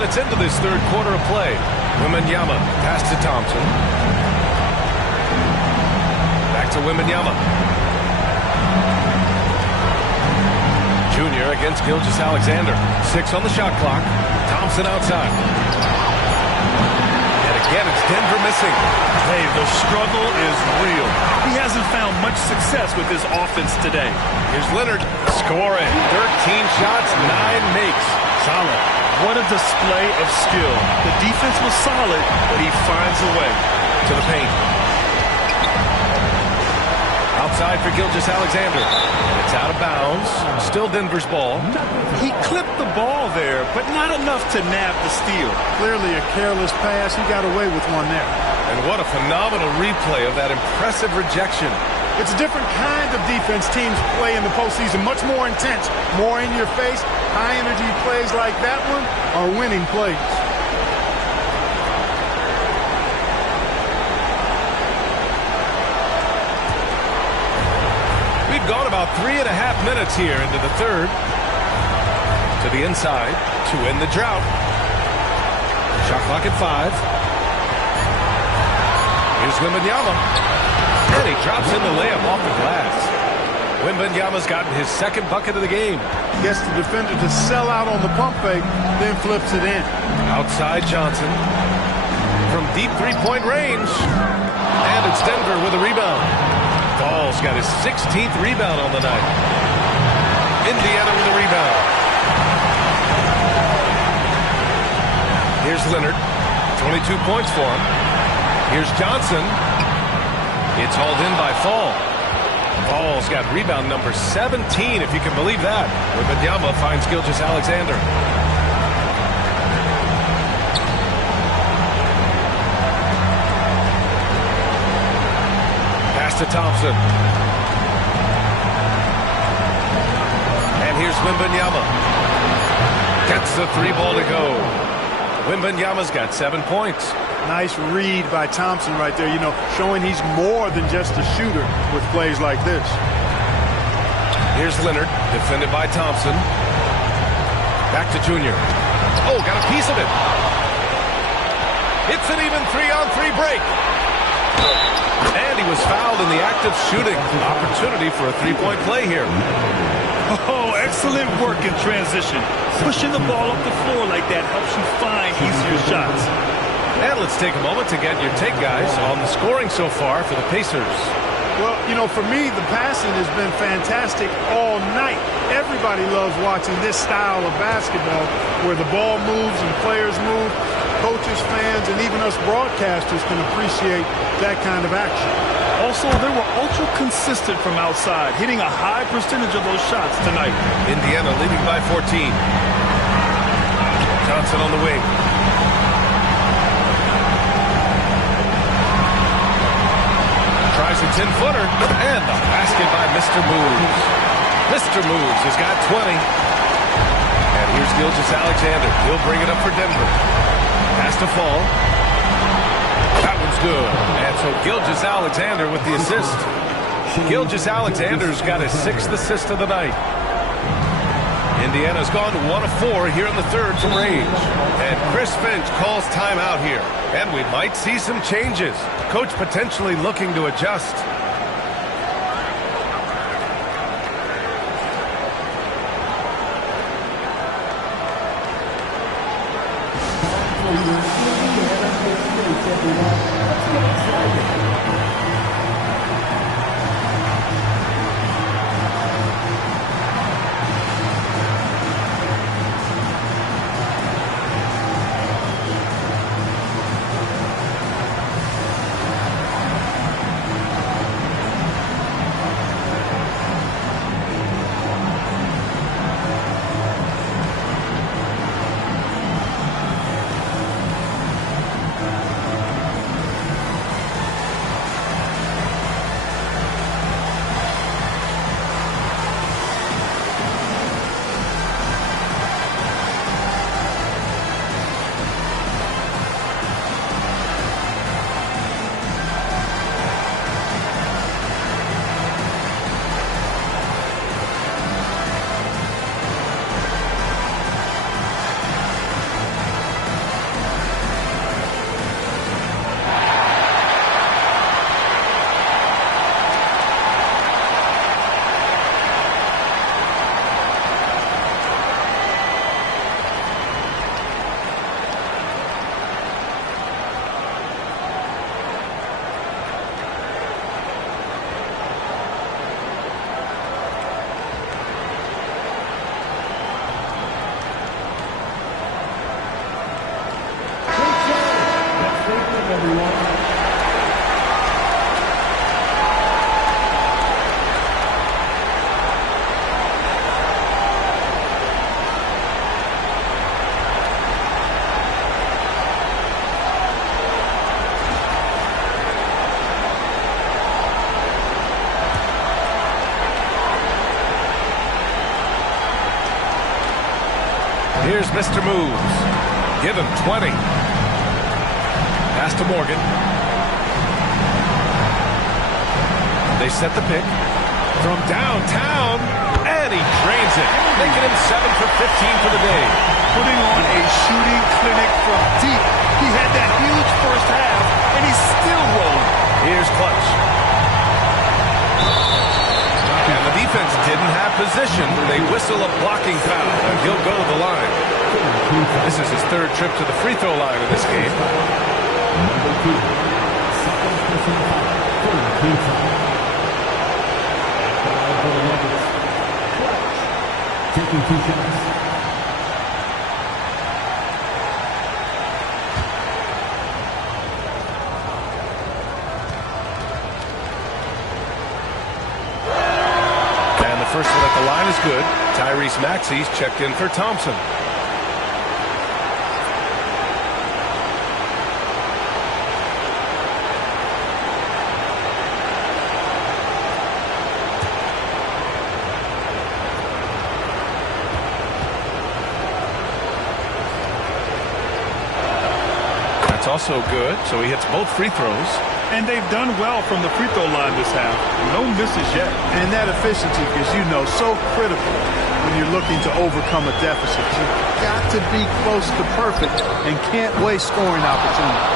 minutes into this third quarter of play. Wembanyama pass to Thompson. Back to Wembanyama. Junior against Gilgeous-Alexander. 6 on the shot clock. Thompson outside. And again, it's Denver missing. Hey, the struggle is real. He hasn't found much success with his offense today. Here's Leonard scoring. 13 shots, 9 makes. Solid. What a display of skill. The defense was solid, but he finds a way. To the paint. Outside for Gilgeous-Alexander. It's out of bounds. Still Denver's ball. He clipped the ball there, but not enough to nab the steal. Clearly a careless pass. He got away with one there. And what a phenomenal replay of that impressive rejection. It's a different kind of defense teams play in the postseason. Much more intense, more in your face. High-energy plays like that one are winning plays. We've gone about 3.5 minutes here into the third. To the inside to end the drought. Shot clock at 5. Here's Wembanyama. And he drops in the layup off the glass. Wembanyama's gotten his second bucket of the game. Gets the defender to sell out on the pump fake, then flips it in. Outside Johnson. From deep three-point range. And it's Denver with a rebound. Ball's got his 16th rebound on the night. Indiana with a rebound. Here's Leonard. 22 points for him. Here's Johnson. It's hauled in by Fall. Fall's got rebound number 17, if you can believe that. Wembanyama finds Gilgeous-Alexander. Pass to Thompson. And here's Wembanyama. Gets the 3 ball to go. Wembanyama's got 7 points. Nice read by Thompson right there, showing he's more than just a shooter with plays like this. Here's Leonard, defended by Thompson. Back to Junior. Oh, got a piece of it. It's an even 3-on-3 break. And he was fouled in the act of shooting. Opportunity for a 3-point play here. Oh, excellent work in transition. Pushing the ball up the floor like that helps you find easier shots. And let's take a moment to get your take, guys, on the scoring so far for the Pacers. Well, for me, the passing has been fantastic all night. Everybody loves watching this style of basketball where the ball moves and players move. Coaches, fans, and even us broadcasters can appreciate that kind of action. Also, they were ultra consistent from outside, hitting a high percentage of those shots tonight. Indiana leading by 14. Johnson on the wing. Tries a 10-footer, and the basket by Mr. Moves. Mr. Moves has got 20. And here's Gilgeous-Alexander. He'll bring it up for Denver. Pass to Fall. That one's good. And so Gilgeous-Alexander with the assist. Gilgeous-Alexander's got his 6th assist of the night. Indiana's gone to 1 of 4 here in the third from range. And Chris Finch calls timeout here. And we might see some changes. Coach potentially looking to adjust. Here's Mr. Moves. Give him 20. Pass to Morgan. They set the pick. From downtown, and he drains it, making him 7 for 15 for the day. Putting on a shooting clinic from deep. He had that huge first half, and he's still rolling. Here's Clutch. And the defense didn't have position. They whistle a blocking foul, and he'll go to the line. This is his third trip to the free throw line in this game. Number 2, second personal foul, 13 foul. Taking 2 shots. And the first one at the line is good. Tyrese Maxey's checked in for Thompson. Also good, so he hits both free throws. And they've done well from the free throw line this half. No misses yet. And that efficiency is, so critical when you're looking to overcome a deficit. You've got to be close to perfect and can't waste scoring opportunities.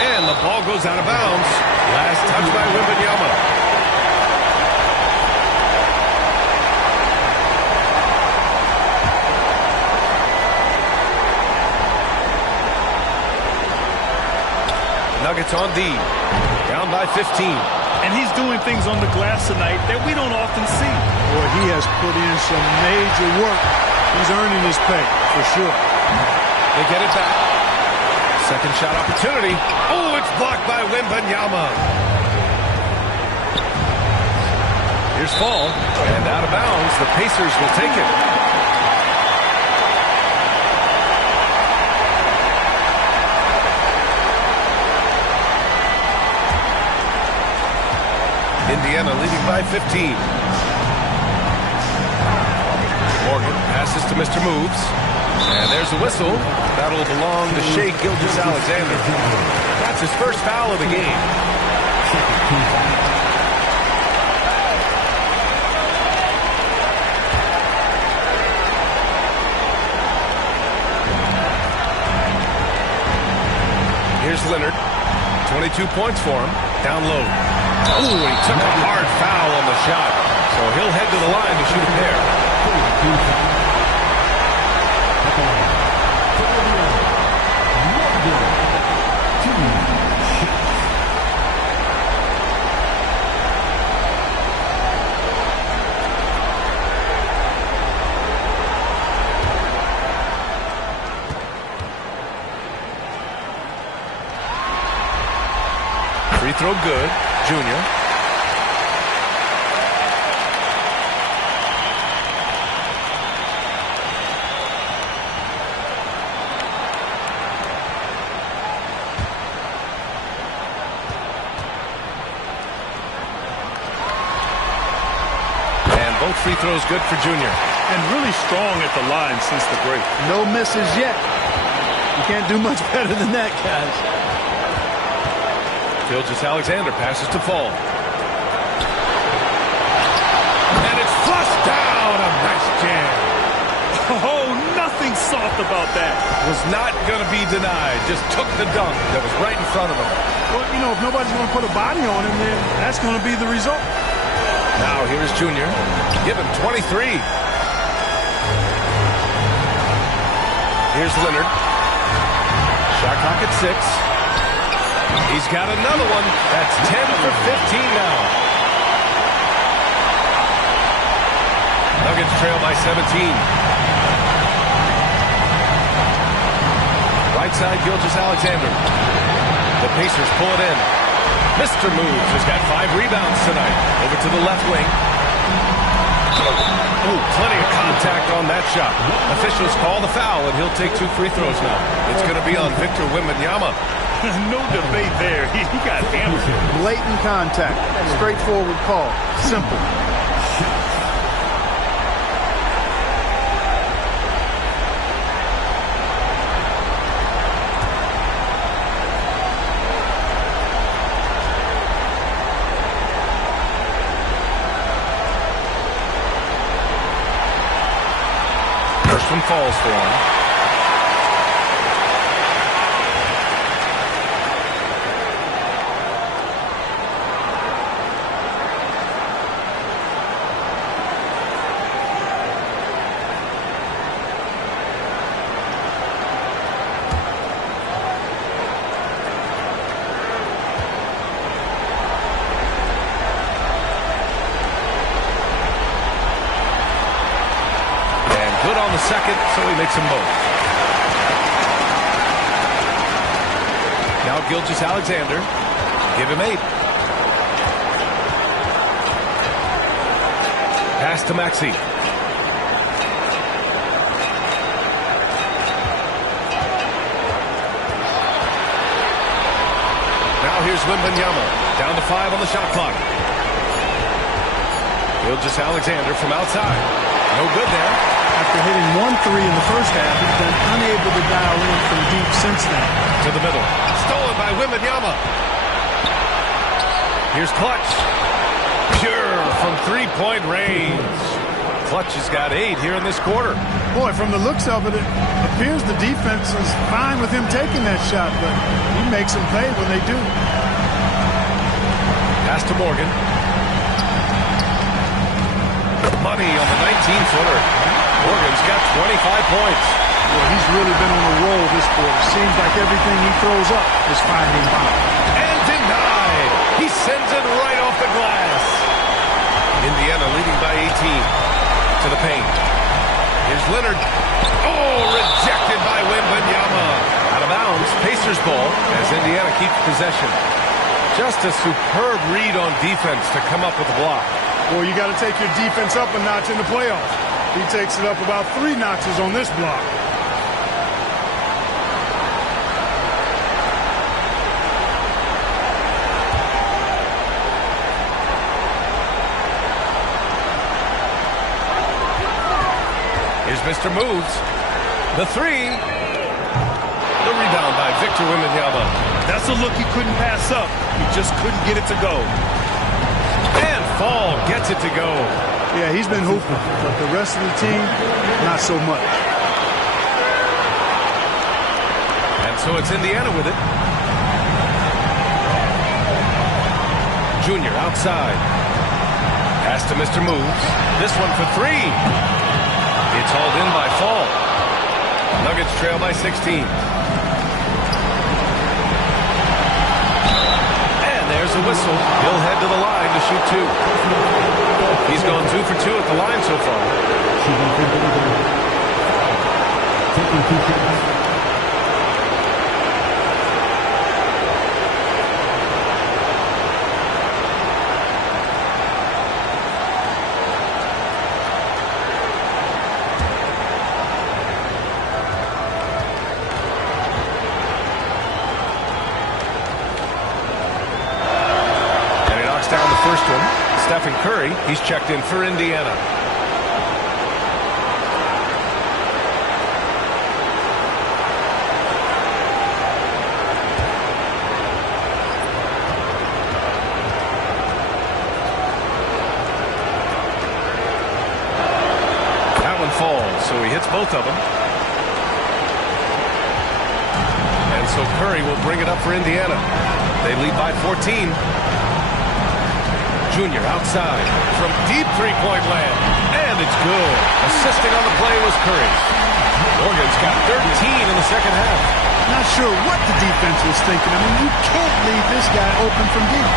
And the ball goes out of bounds. Last touch by Wembanyama. Nuggets on D, down by 15. And he's doing things on the glass tonight that we don't often see. Boy, he has put in some major work. He's earning his pay, for sure. They get it back. Second shot opportunity. Oh, it's blocked by Wembanyama. Here's Fall, and out of bounds. The Pacers will take it. Indiana leading by 15. Morgan passes to Mr. Moves. And there's a whistle. That'll belong to Shai Gilgeous-Alexander. That's his first foul of the game. Here's Leonard. 22 points for him. Down low. Oh, he took a hard foul on the shot. So he'll head to the line to shoot a pair. Free throw good. Junior. And both free throws good for Junior. And really strong at the line since the break. No misses yet. You can't do much better than that, guys. Gilgeous-Alexander passes to Fall. And it's flushed down. A nice jam. Oh, nothing soft about that. Was not going to be denied. Just took the dunk that was right in front of him. Well, if nobody's going to put a body on him, then that's going to be the result. Now here's Junior. Give him 23. Here's Leonard. Shot clock at 6. He's got another one. That's 10 for 15 now. Nuggets trail by 17. Right side, Gilgeous-Alexander. The Pacers pull it in. Mr. Moves has got 5 rebounds tonight. Over to the left wing. Oh, plenty of contact on that shot. Officials call the foul, and he'll take 2 free throws now. It's going to be on Victor Wembanyama. No debate there. He got hammered. Blatant contact. Straightforward call. Simple. from falls for him. Second, so he makes them both. Now Gilgeous-Alexander. Give him 8. Pass to Maxey. Now here's Wembanyama. Down to 5 on the shot clock. Gilgeous-Alexander from outside. No good there. After hitting 1 3 in the first half, he's been unable to dial in from deep since then. To the middle. Stolen by Wembanyama. Here's Clutch. Pure from three-point range. Clutch has got 8 here in this quarter. Boy, from the looks of it, it appears the defense is fine with him taking that shot, but he makes them pay when they do. Pass to Morgan. Money on the 19-footer. Morgan's got 25 points. Well, he's really been on a roll this quarter. Seems like everything he throws up is finding bottom. And denied. He sends it right off the glass. Indiana leading by 18. To the paint. Here's Leonard. Oh, rejected by Wembanyama. Out of bounds. Pacers ball as Indiana keeps possession. Just a superb read on defense to come up with the block. Well, you got to take your defense up a notch in the playoffs. He takes it up about 3 notches on this block. Here's Mr. Moves. The 3. The rebound by Victor Wembanyama. That's a look he couldn't pass up. He just couldn't get it to go. And Fall gets it to go. Yeah, he's been hooping, but the rest of the team, not so much. And so it's Indiana with it. Junior outside. Pass to Mr. Moves. This one for 3. It's hauled in by Fall. Nuggets trail by 16. And there's a whistle. He'll head to the line to shoot 2. He's gone 2 for 2 at the line so far. And he knocks down the first one. Stephen Curry, he's checked in for Indiana. That one falls, so he hits both of them. And so Curry will bring it up for Indiana. They lead by 14. Junior outside from deep three-point land. And it's good. Assisting on the play was Curry. Morgan's got 13 in the second half. Not sure what the defense was thinking. I mean, you can't leave this guy open from deep.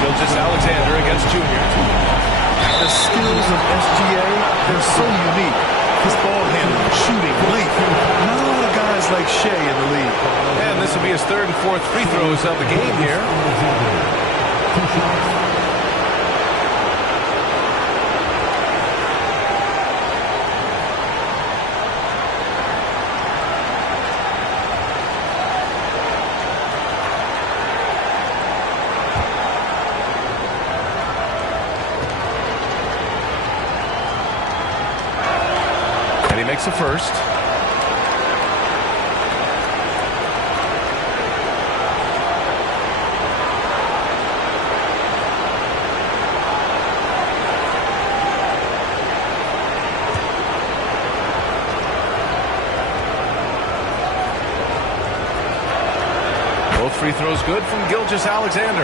Gilgeous-Alexander against Junior. The skills of SGA, they're so unique. His ball handling, shooting, length. Not a lot of guys like Shea in the league. And this will be his 3rd and 4th free throws of the game here. And he makes a first. free throws good from Gilgeous-Alexander.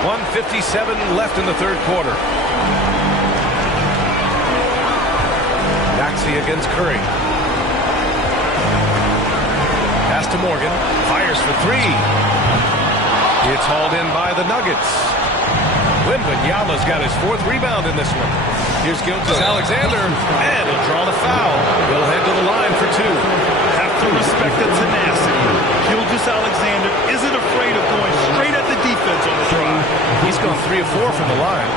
1:57 left in the third quarter. Maxey against Curry. Pass to Morgan. Fires for three. It's hauled in by the Nuggets. Wembanyama's got his fourth rebound in this one. Here's Gilgeous-Alexander, and he'll draw the foul. He'll head to the line for two. Have to respect the tenacity. Gilgeous-Alexander isn't afraid of going straight at the defense on the drive. He's gone 3 of 4 from the line.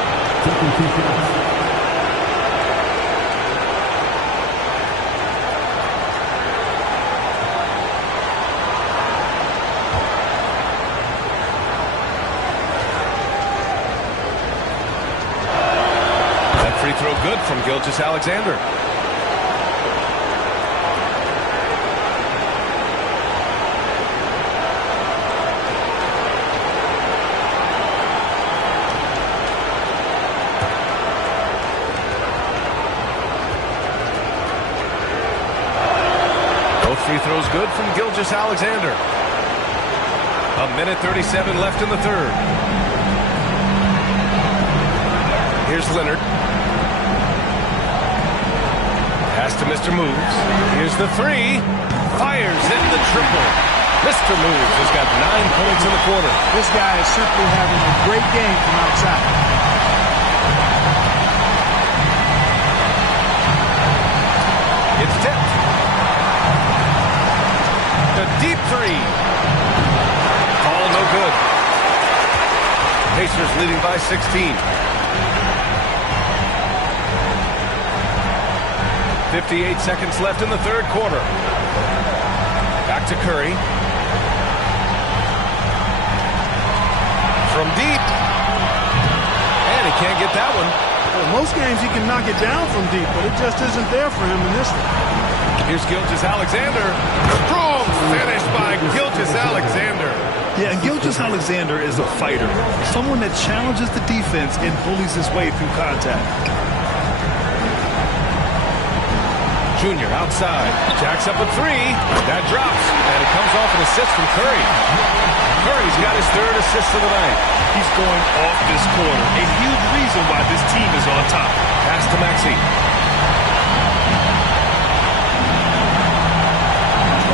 That free throw good from Gilgeous-Alexander. Free throws good from Gilgeous-Alexander. 1:37 left in the third. Here's Leonard. Pass to Mr. Moves. Here's the three. Fires in the triple. Mr. Moves has got 9 points in the quarter. This guy is simply having a great game from outside. It's tipped. A deep three. All no good. Pacers leading by 16. 58 seconds left in the third quarter. Back to Curry. From deep. And he can't get that one. Well, most games he can knock it down from deep, but it just isn't there for him in this one. Here's Gilgeous-Alexander. Strong finish by Gilgeous-Alexander. Yeah, and Gilgeous-Alexander is a fighter. Someone that challenges the defense and bullies his way through contact. Junior outside. Jacks up a three. That drops. And it comes off an assist from Curry. Curry's got his third assist of the night. He's going off this quarter. A huge reason why this team is on top. Pass to Maxey.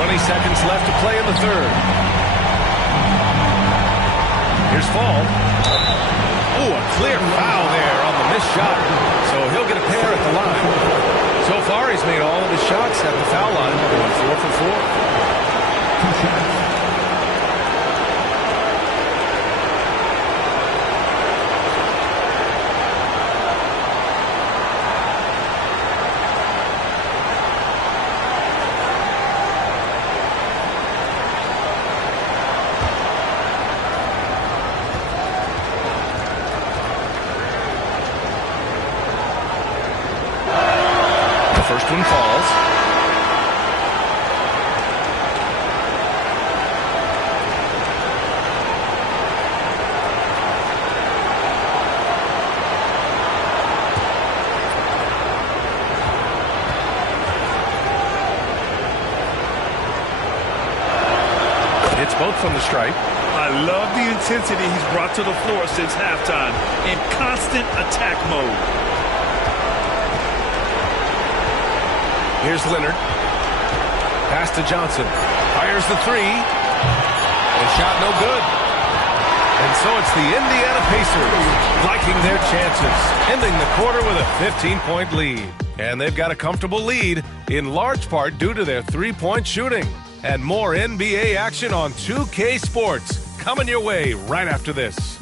20 seconds left to play in the third. Here's Fall. Ooh, a clear foul there on the missed shot. So he'll get a pair at the line. So far, he's made all of his shots at the foul line, going 4 for 4. 2 shots. First one falls. It's both from the stripe. I love the intensity he's brought to the floor since halftime. In constant attack mode. Here's Leonard. Pass to Johnson. Fires the three. And shot no good. And so it's the Indiana Pacers liking their chances, ending the quarter with a 15-point lead. And they've got a comfortable lead, in large part due to their three-point shooting. And more NBA action on 2K Sports coming your way right after this.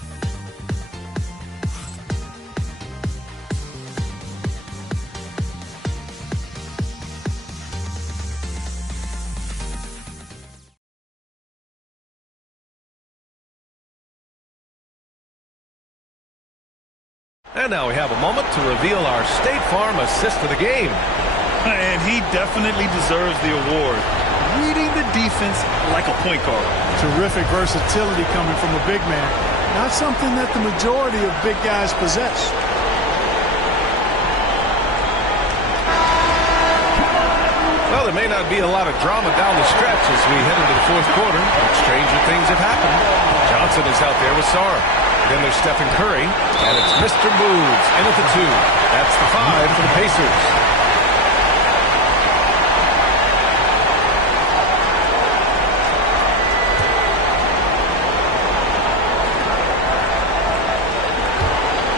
And now we have a moment to reveal our State Farm assist of the game. And he definitely deserves the award. Reading the defense like a point guard. Terrific versatility coming from a big man. Not something that the majority of big guys possess. Well, there may not be a lot of drama down the stretch as we head into the fourth quarter, but stranger things have happened. Johnson is out there with Sarr. Then there's Stephen Curry, and it's Mr. Moves in at the 2. That's the 5 for the Pacers.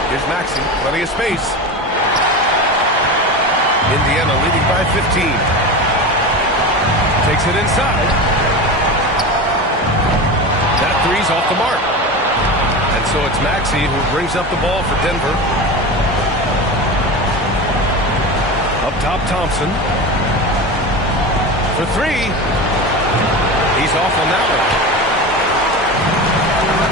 Here's Maxey, plenty of space. Indiana leading by 15. Takes it inside. That three's off the mark. And so it's Maxey who brings up the ball for Denver. Up top, Thompson. For 3. He's off on that one.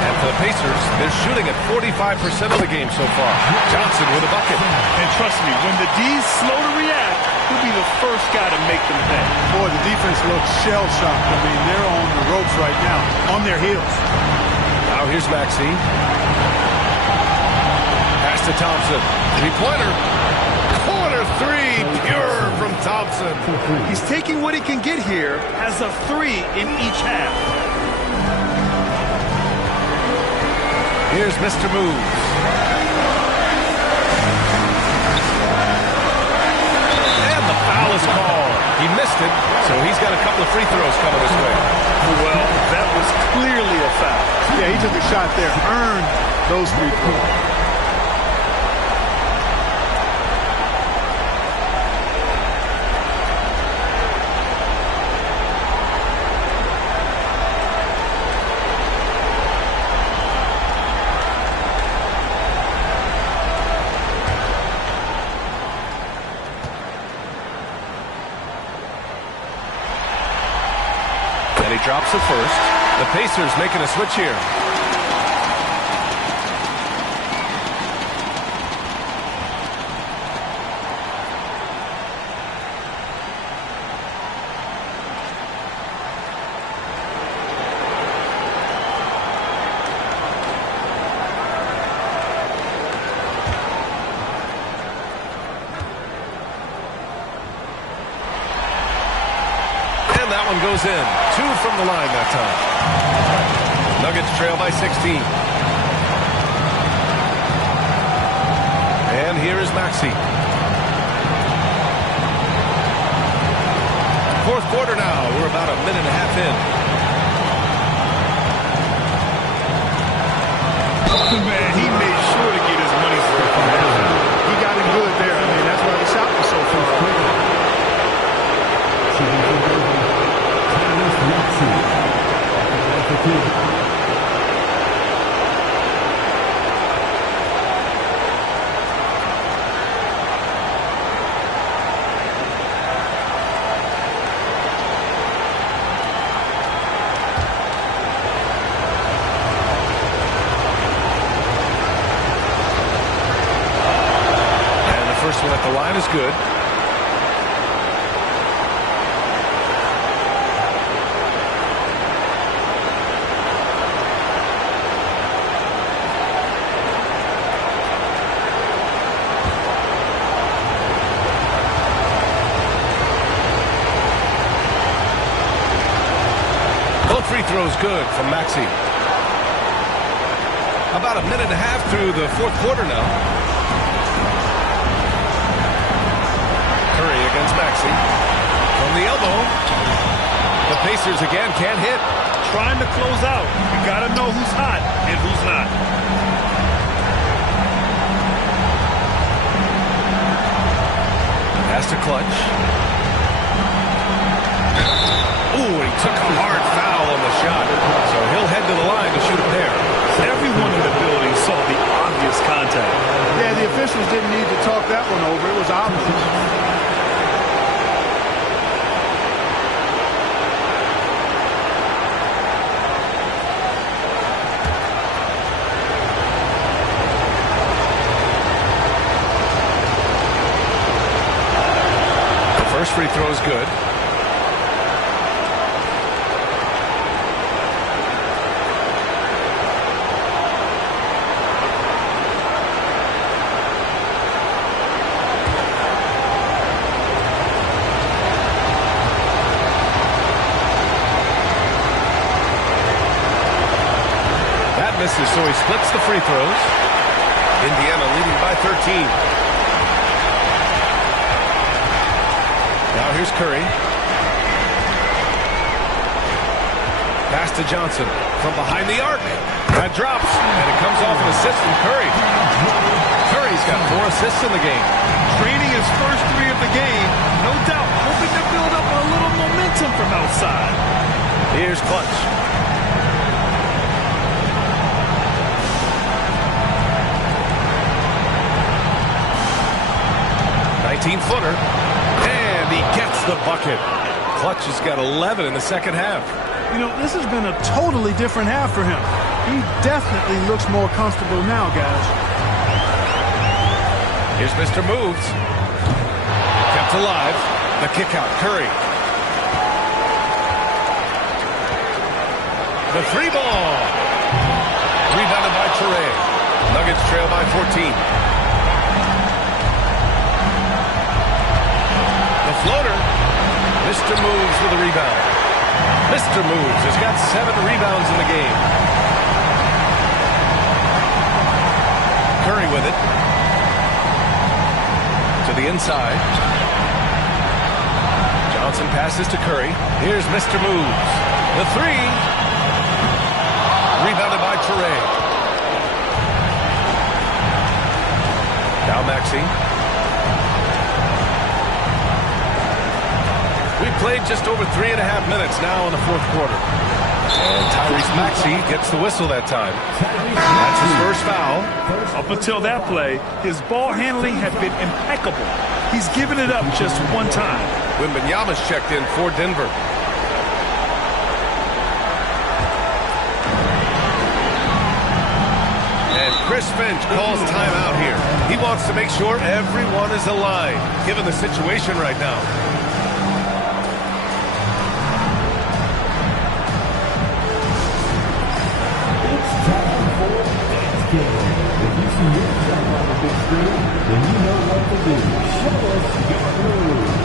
And for the Pacers, they're shooting at 45% of the game so far. Johnson with a bucket. And trust me, when the D's slow to react, he'll be the first guy to make them pay. Boy, the defense looks shell-shocked. I mean, they're on the ropes right now, on their heels. Now here's Maxey. Pass to Thompson. Three-pointer. Corner 3, pure from Thompson. He's taking what he can get here as a 3 in each half. Here's Mr. Moves. And the foul is called. He missed it, so he's got a couple of free throws coming his way. Well, that was clearly a foul. Yeah, he took a shot there, earned those 3 points. And he drops it first. The Pacers making a switch here. That one goes in. 2 from the line that time. Nuggets trail by 16. And here is Maxey. Fourth quarter now. We're about a minute and a half in. Man, he made sure to get his money's worth. He got him good there. I mean, that's why the shot was so far. And the first one at the line is good. Free throws good from Maxey. About a minute and a half through the fourth quarter now. Curry against Maxey. From the elbow. The Pacers again can't hit. Trying to close out. You got to know who's hot and who's not. Has to clutch. Ooh, he took a hard foul on the shot. So he'll head to the line to shoot a pair. Everyone in the building saw the obvious contact. Yeah, the officials didn't need to talk that one over. It was obvious. The first free throw is good. misses, so he splits the free throws. Indiana leading by 13. Now here's Curry. Pass to Johnson from behind the arc. That drops, and it comes off an assist from Curry. Curry's got 4 assists in the game. Training his first 3 of the game, no doubt, hoping to build up a little momentum from outside. Here's Clutch. footer, and he gets the bucket. Clutch has got 11 in the second half. You know, this has been a totally different half for him. He definitely looks more comfortable now, guys. Here's Mr. Moves. Kept alive. The kick out, Curry. The 3 ball. Rebounded by Toure. Nuggets trail by 14. The floater. Mr. Moves with a rebound. Mr. Moves has got 7 rebounds in the game. Curry with it. To the inside. Johnson passes to Curry. Here's Mr. Moves. The 3. Rebounded by Toure. Now Maxey. We played just over 3.5 minutes now in the fourth quarter. And Tyrese Maxey gets the whistle that time. That's his first foul. Up until that play, his ball handling had been impeccable. He's given it up just 1 time. Wembanyama's checked in for Denver. And Chris Finch calls timeout here. He wants to make sure everyone is aligned, given the situation right now. If you see your shot on the big screen, then you know what to do. Show us your moves.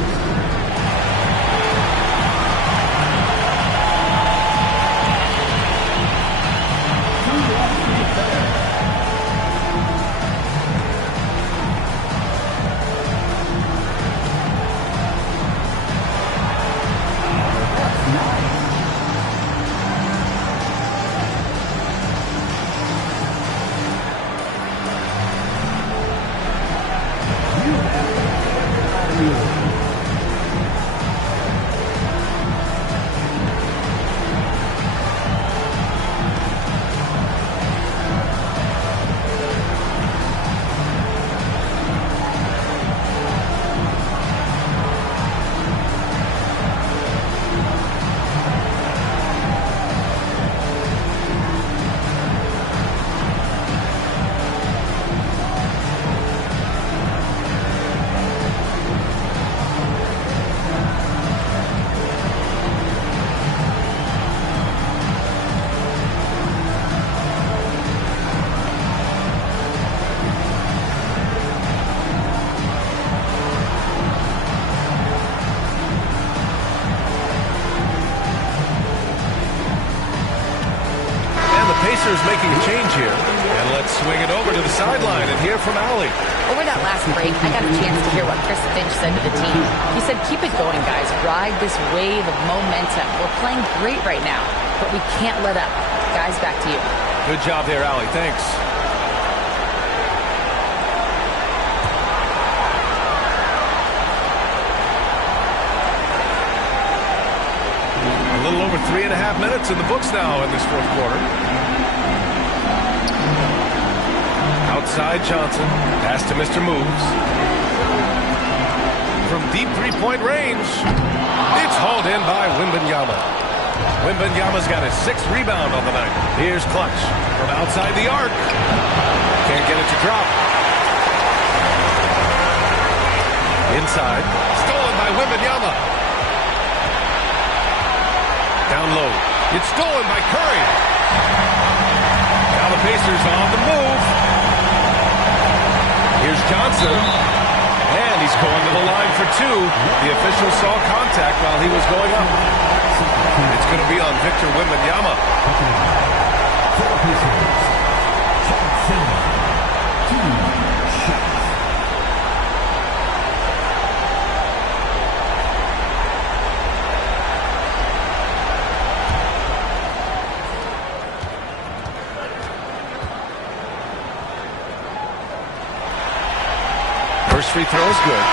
Pacers making a change here. And let's swing it over to the sideline and hear from Allie. Over that last break, I got a chance to hear what Chris Finch said to the team. He said, keep it going, guys. Ride this wave of momentum. We're playing great right now, but we can't let up. Guys, back to you. Good job there, Allie. Thanks. A little over 3.5 minutes in the books now in this fourth quarter. Outside Johnson. Pass to Mr. Moves. From deep three-point range. It's hauled in by Wembanyama. Wembanyama's got his 6th rebound on the night. Here's Clutch from outside the arc. Can't get it to drop. Inside. Stolen by Wembanyama. Down low. It's stolen by Curry. Now the Pacers on the move. Here's Johnson. And he's going to the line for 2. The official saw contact while he was going up. It's going to be on Victor Wembanyama. First free throw is good.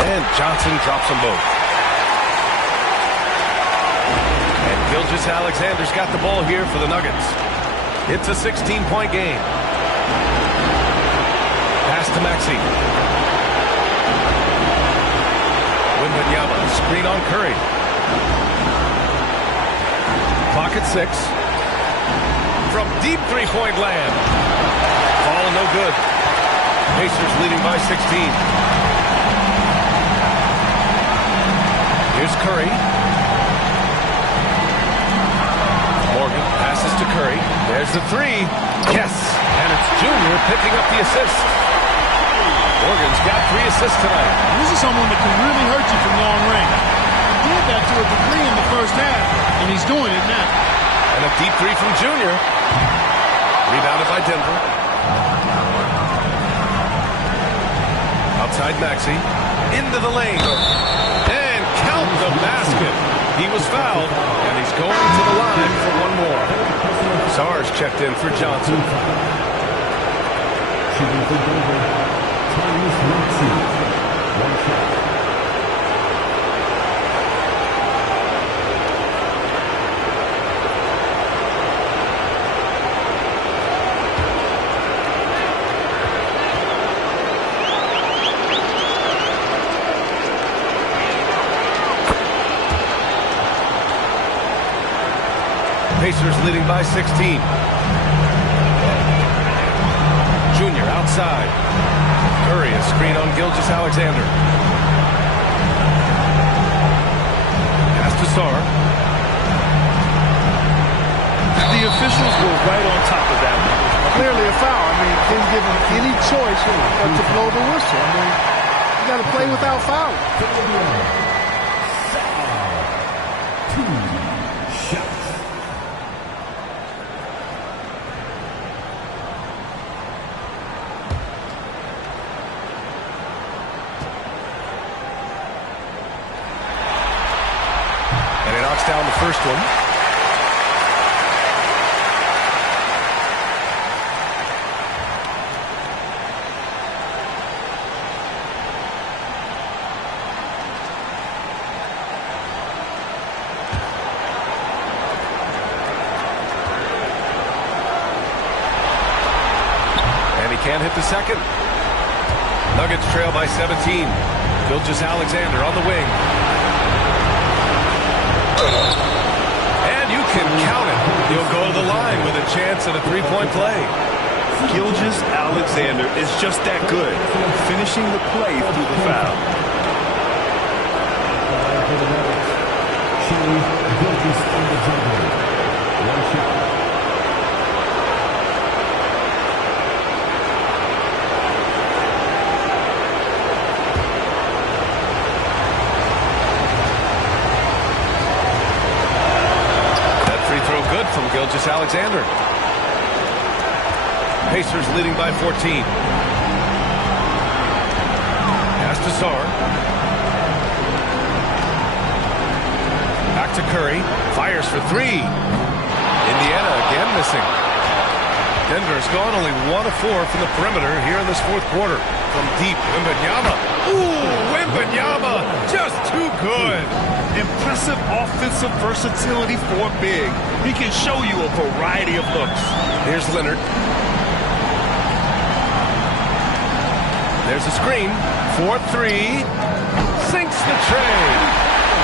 And Johnson drops them both. And Gilgeous-Alexander's got the ball here for the Nuggets. It's a 16-point game. Pass to Maxey. Wembanyama, screen on Curry. Clock at 6. From deep three-point land. Ball no good. Pacers leading by 16. Here's Curry. Morgan passes to Curry. There's the three. Yes! And it's Junior picking up the assist. Morgan's got 3 assists tonight. This is someone that can really hurt you from long range. He did that to a degree in the first half, and he's doing it now. And a deep three from Junior. Rebounded by Denver. Outside Maxey. Into the lane. Count the basket. He was fouled, and he's going to the line for one more. Sarge checked in for Johnson. Shooting for Denver, Tyrese Maxey. One shot. Pacers leading by 16. Junior outside. Curry a screen on Gilgeous-Alexander. Pass to Sarr. The officials were right on top of that one. Clearly a foul. I mean, didn't give him any choice but to blow the whistle. I mean, you got to play without fouling. 2 shots. Down the first one. And he can't hit the second. Nuggets trail by 17. Gilgeous-Alexander on the wing. And you can count it. He'll go to the line with a chance at a three-point play. Gilgeous-Alexander is just that good, finishing the play through the foul. Gilgeous-Alexander. One shot. From Gilgeous-Alexander. Pacers leading by 14. Pass to Sarr. Back to Curry. Fires for 3. Indiana again missing. Denver's gone only 1 of 4 from the perimeter here in this fourth quarter. From deep, Wembanyama. Ooh, Wembanyama, just too good. Impressive offensive versatility for big. He can show you a variety of looks. Here's Leonard. There's a screen. 4-3. Sinks the tray.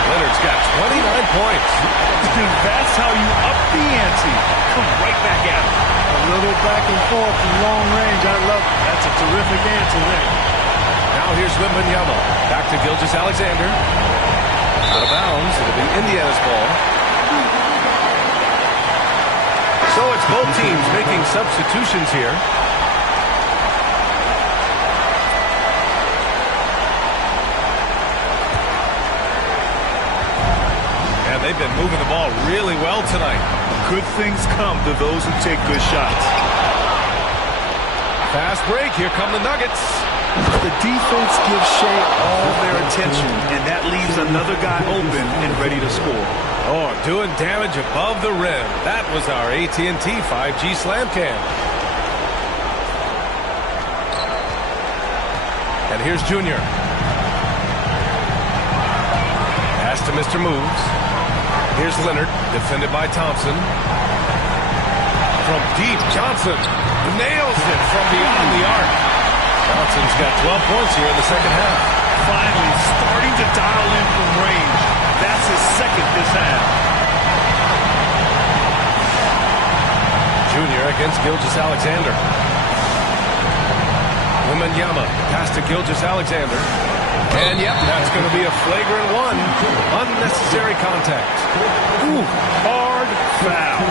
Leonard's got 29 points. That's how you up the ante. Come right back at him. A little back and forth from long range. I love it. That's a terrific answer there. Now here's Wembanyama. Back to Gilgeous-Alexander. Out of bounds. It'll be Indiana's ball. So it's both teams making substitutions here. And they've been moving the ball really well tonight. Good things come to those who take good shots. Fast break. Here come the Nuggets. The defense gives Shea all their attention, and that leaves another guy open and ready to score. Oh, doing damage above the rim. That was our AT&T 5G Slam Cam. And here's Junior. Pass to Mr. Moves. Here's Leonard, defended by Thompson. From deep, Johnson nails it from beyond the arc. Johnson's got 12 points here in the second half. Finally, starting to dial in from range. That's his second this half. Junior against Gilgeous-Alexander. Wembanyama pass to Gilgeous-Alexander. And yep, that's going to be a flagrant one. Unnecessary contact. Ooh, hard foul.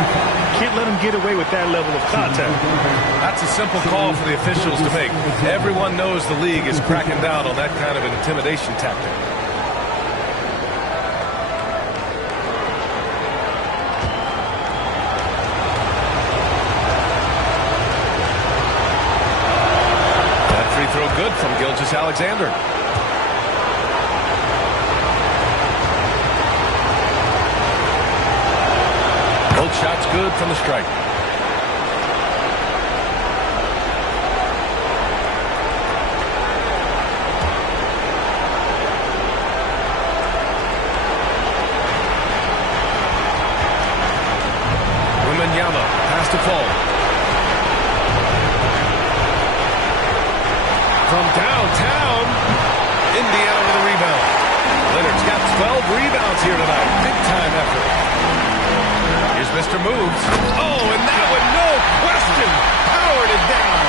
Can't let him get away with that level of contact. That's a simple call for the officials to make. Everyone knows the league is cracking down on that kind of an intimidation tactic. That free throw good from Gilgeous-Alexander. Both shots good from the stripe. Wembanyama pass to Paul. From downtown, Indiana with a rebound. Leonard's got 12 rebounds here tonight. Big time effort. Here's Mr. Moves. Oh, and that one, no question, powered it down.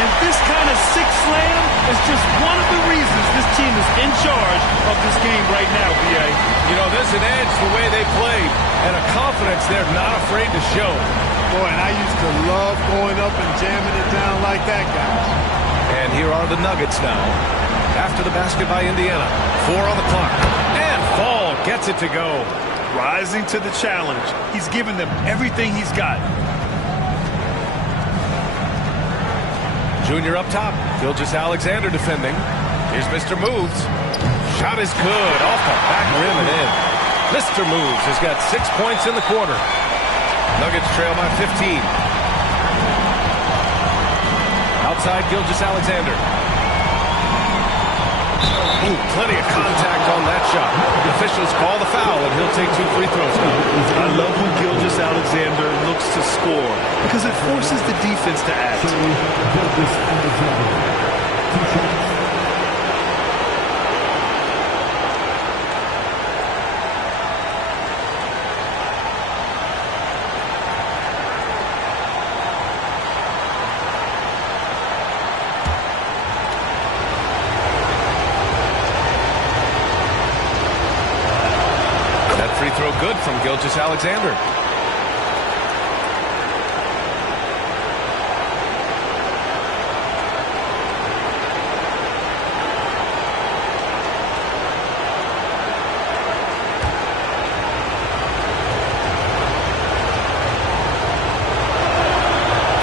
And this kind of six slam is just one of the reasons this team is in charge of this game right now, B.A. You know, there's an edge the way they play and a confidence they're not afraid to show. Boy, and I used to love going up and jamming it down like that, guys. And here are the Nuggets now. After the basket by Indiana. 4 on the clock. And Fall gets it to go. Rising to the challenge. He's given them everything he's got. Junior up top. Gilgeous-Alexander defending. Here's Mr. Moves. Shot is good. Off the back rim and in. Mr. Moves has got 6 points in the quarter. Nuggets trail by 15. Outside Gilgeous-Alexander. Ooh, plenty of contact on that shot. The officials call the foul, and he'll take 2 free throws now. I love when Gilgeous-Alexander looks to score because it forces the defense to act. Gilgeous-Alexander, 2 shots. Free throw good from Gilgeous-Alexander.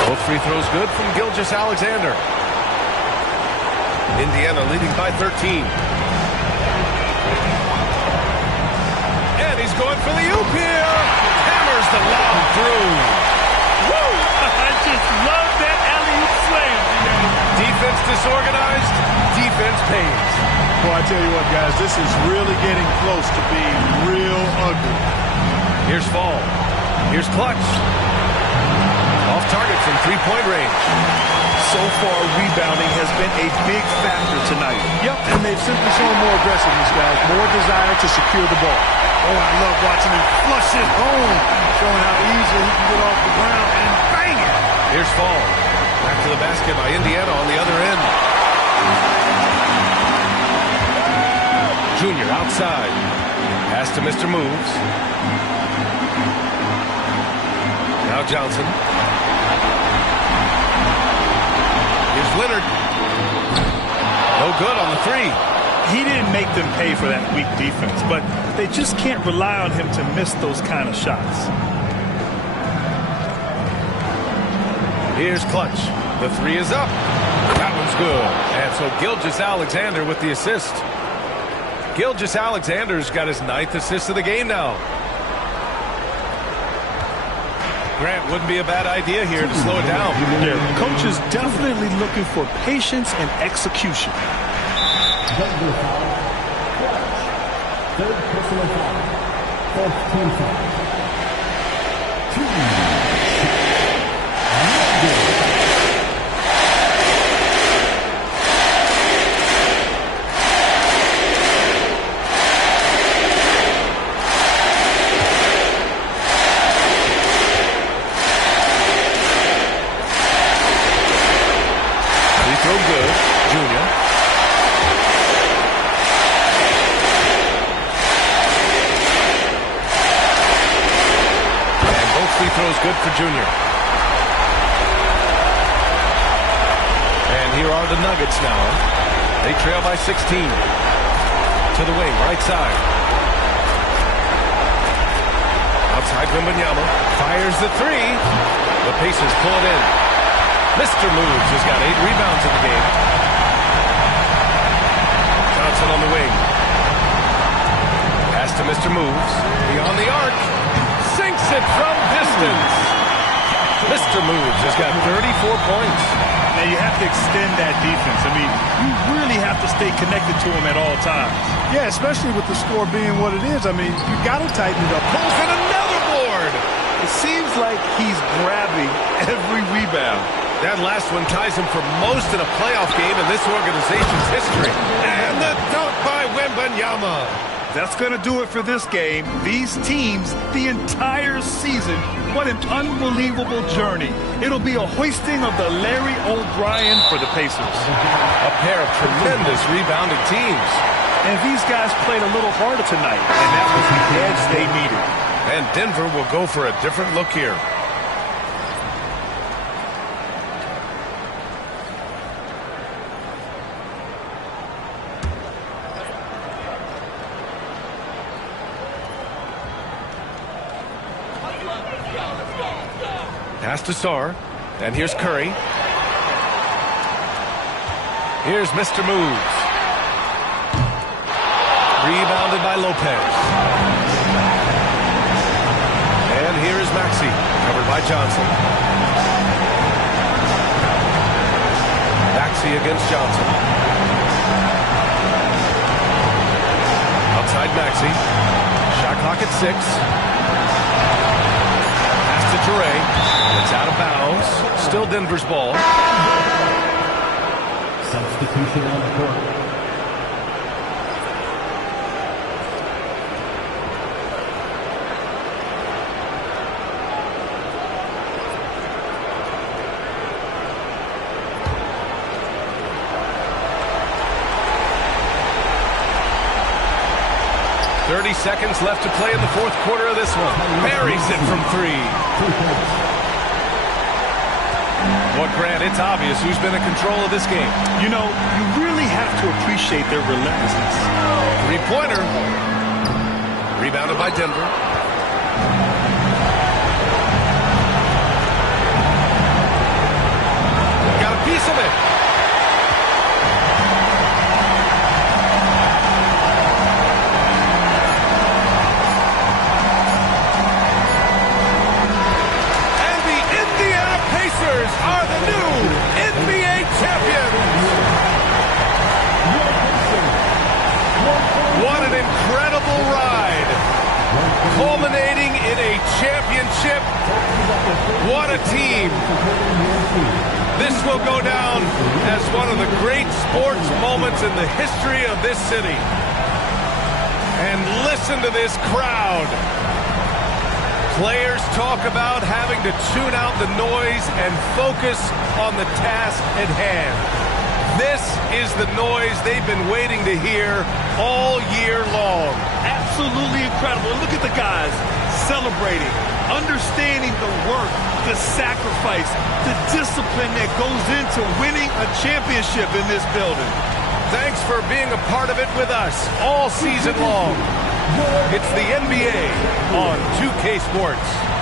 Both free throws good from Gilgeous-Alexander. Indiana leading by 13. He's going for the oop here. Hammers the lob through. Woo! I just love that alley-oop slam. Defense disorganized. Defense pays. Boy, I tell you what, guys, this is really getting close to being real ugly. Here's Fall. Here's Clutch. Off target from 3-point range. So far, rebounding has been a big factor tonight. Yep, and they've simply shown more aggressiveness, guys. More desire to secure the ball. Oh, I love watching him flush it home, showing how easily he can get off the ground and bang it. Here's Fall. Back to the basket by Indiana on the other end. Junior outside. Pass to Mr. Moves. Now Johnson. Here's Leonard. No good on the 3. he didn't make them pay for that weak defense, but they just can't rely on him to miss those kind of shots. Here's Clutch. The three is up. That one's good. And so Gilgeous-Alexander with the assist. Gilgeous-Alexander's got his 9th assist of the game now. Grant, wouldn't be a bad idea here to slow it down. Yeah, the coach is definitely looking for patience and execution. Denver foul. Third personal foul. Fourth team foul. 2. Good for Junior. And here are the Nuggets now. They trail by 16. To the wing, right side. Outside Wembanyama. Fires the three. The Pacers pull it in. Mr. Moves has got 8 rebounds in the game. Johnson on the wing. Pass to Mr. Moves. Beyond the arc. Sinks it from distance. Mr. Moves has got 34 points. Now you have to extend that defense. I mean, you really have to stay connected to him at all times. Yeah, especially with the score being what it is. I mean, you got to tighten it up. Pulls in another board. It seems like he's grabbing every rebound. That last one ties him for most in a playoff game in this organization's history. And the dunk by Wembanyama. That's going to do it for this game. These teams, the entire season, what an unbelievable journey. It'll be a hoisting of the Larry O'Brien for the Pacers. A pair of tremendous rebounding teams. And these guys played a little harder tonight, and that was the edge they needed. And Denver will go for a different look here. Pass to Sarr, and here's Curry. Here's Mr. Moves. Rebounded by Lopez. And here is Maxey, covered by Johnson. Maxey against Johnson. Outside Maxey. Shot clock at 6. Pass to Toure. It's out of bounds. Still Denver's ball. Substitution on the court. Seconds left to play in the fourth quarter of this one. Buries it from 3. Well, Grant, it's obvious who's been in control of this game. You know, you really have to appreciate their relentlessness. 3-pointer. Rebounded by Denver. Got a piece of it. Are the new NBA champions. What an incredible ride. Culminating in a championship. What a team. This will go down as one of the great sports moments in the history of this city. And listen to this crowd. Players talk about having to tune out the noise and focus on the task at hand. This is the noise they've been waiting to hear all year long. Absolutely incredible. Look at the guys celebrating, understanding the work, the sacrifice, the discipline that goes into winning a championship in this building. Thanks for being a part of it with us all season long. It's the NBA on 2K Sports.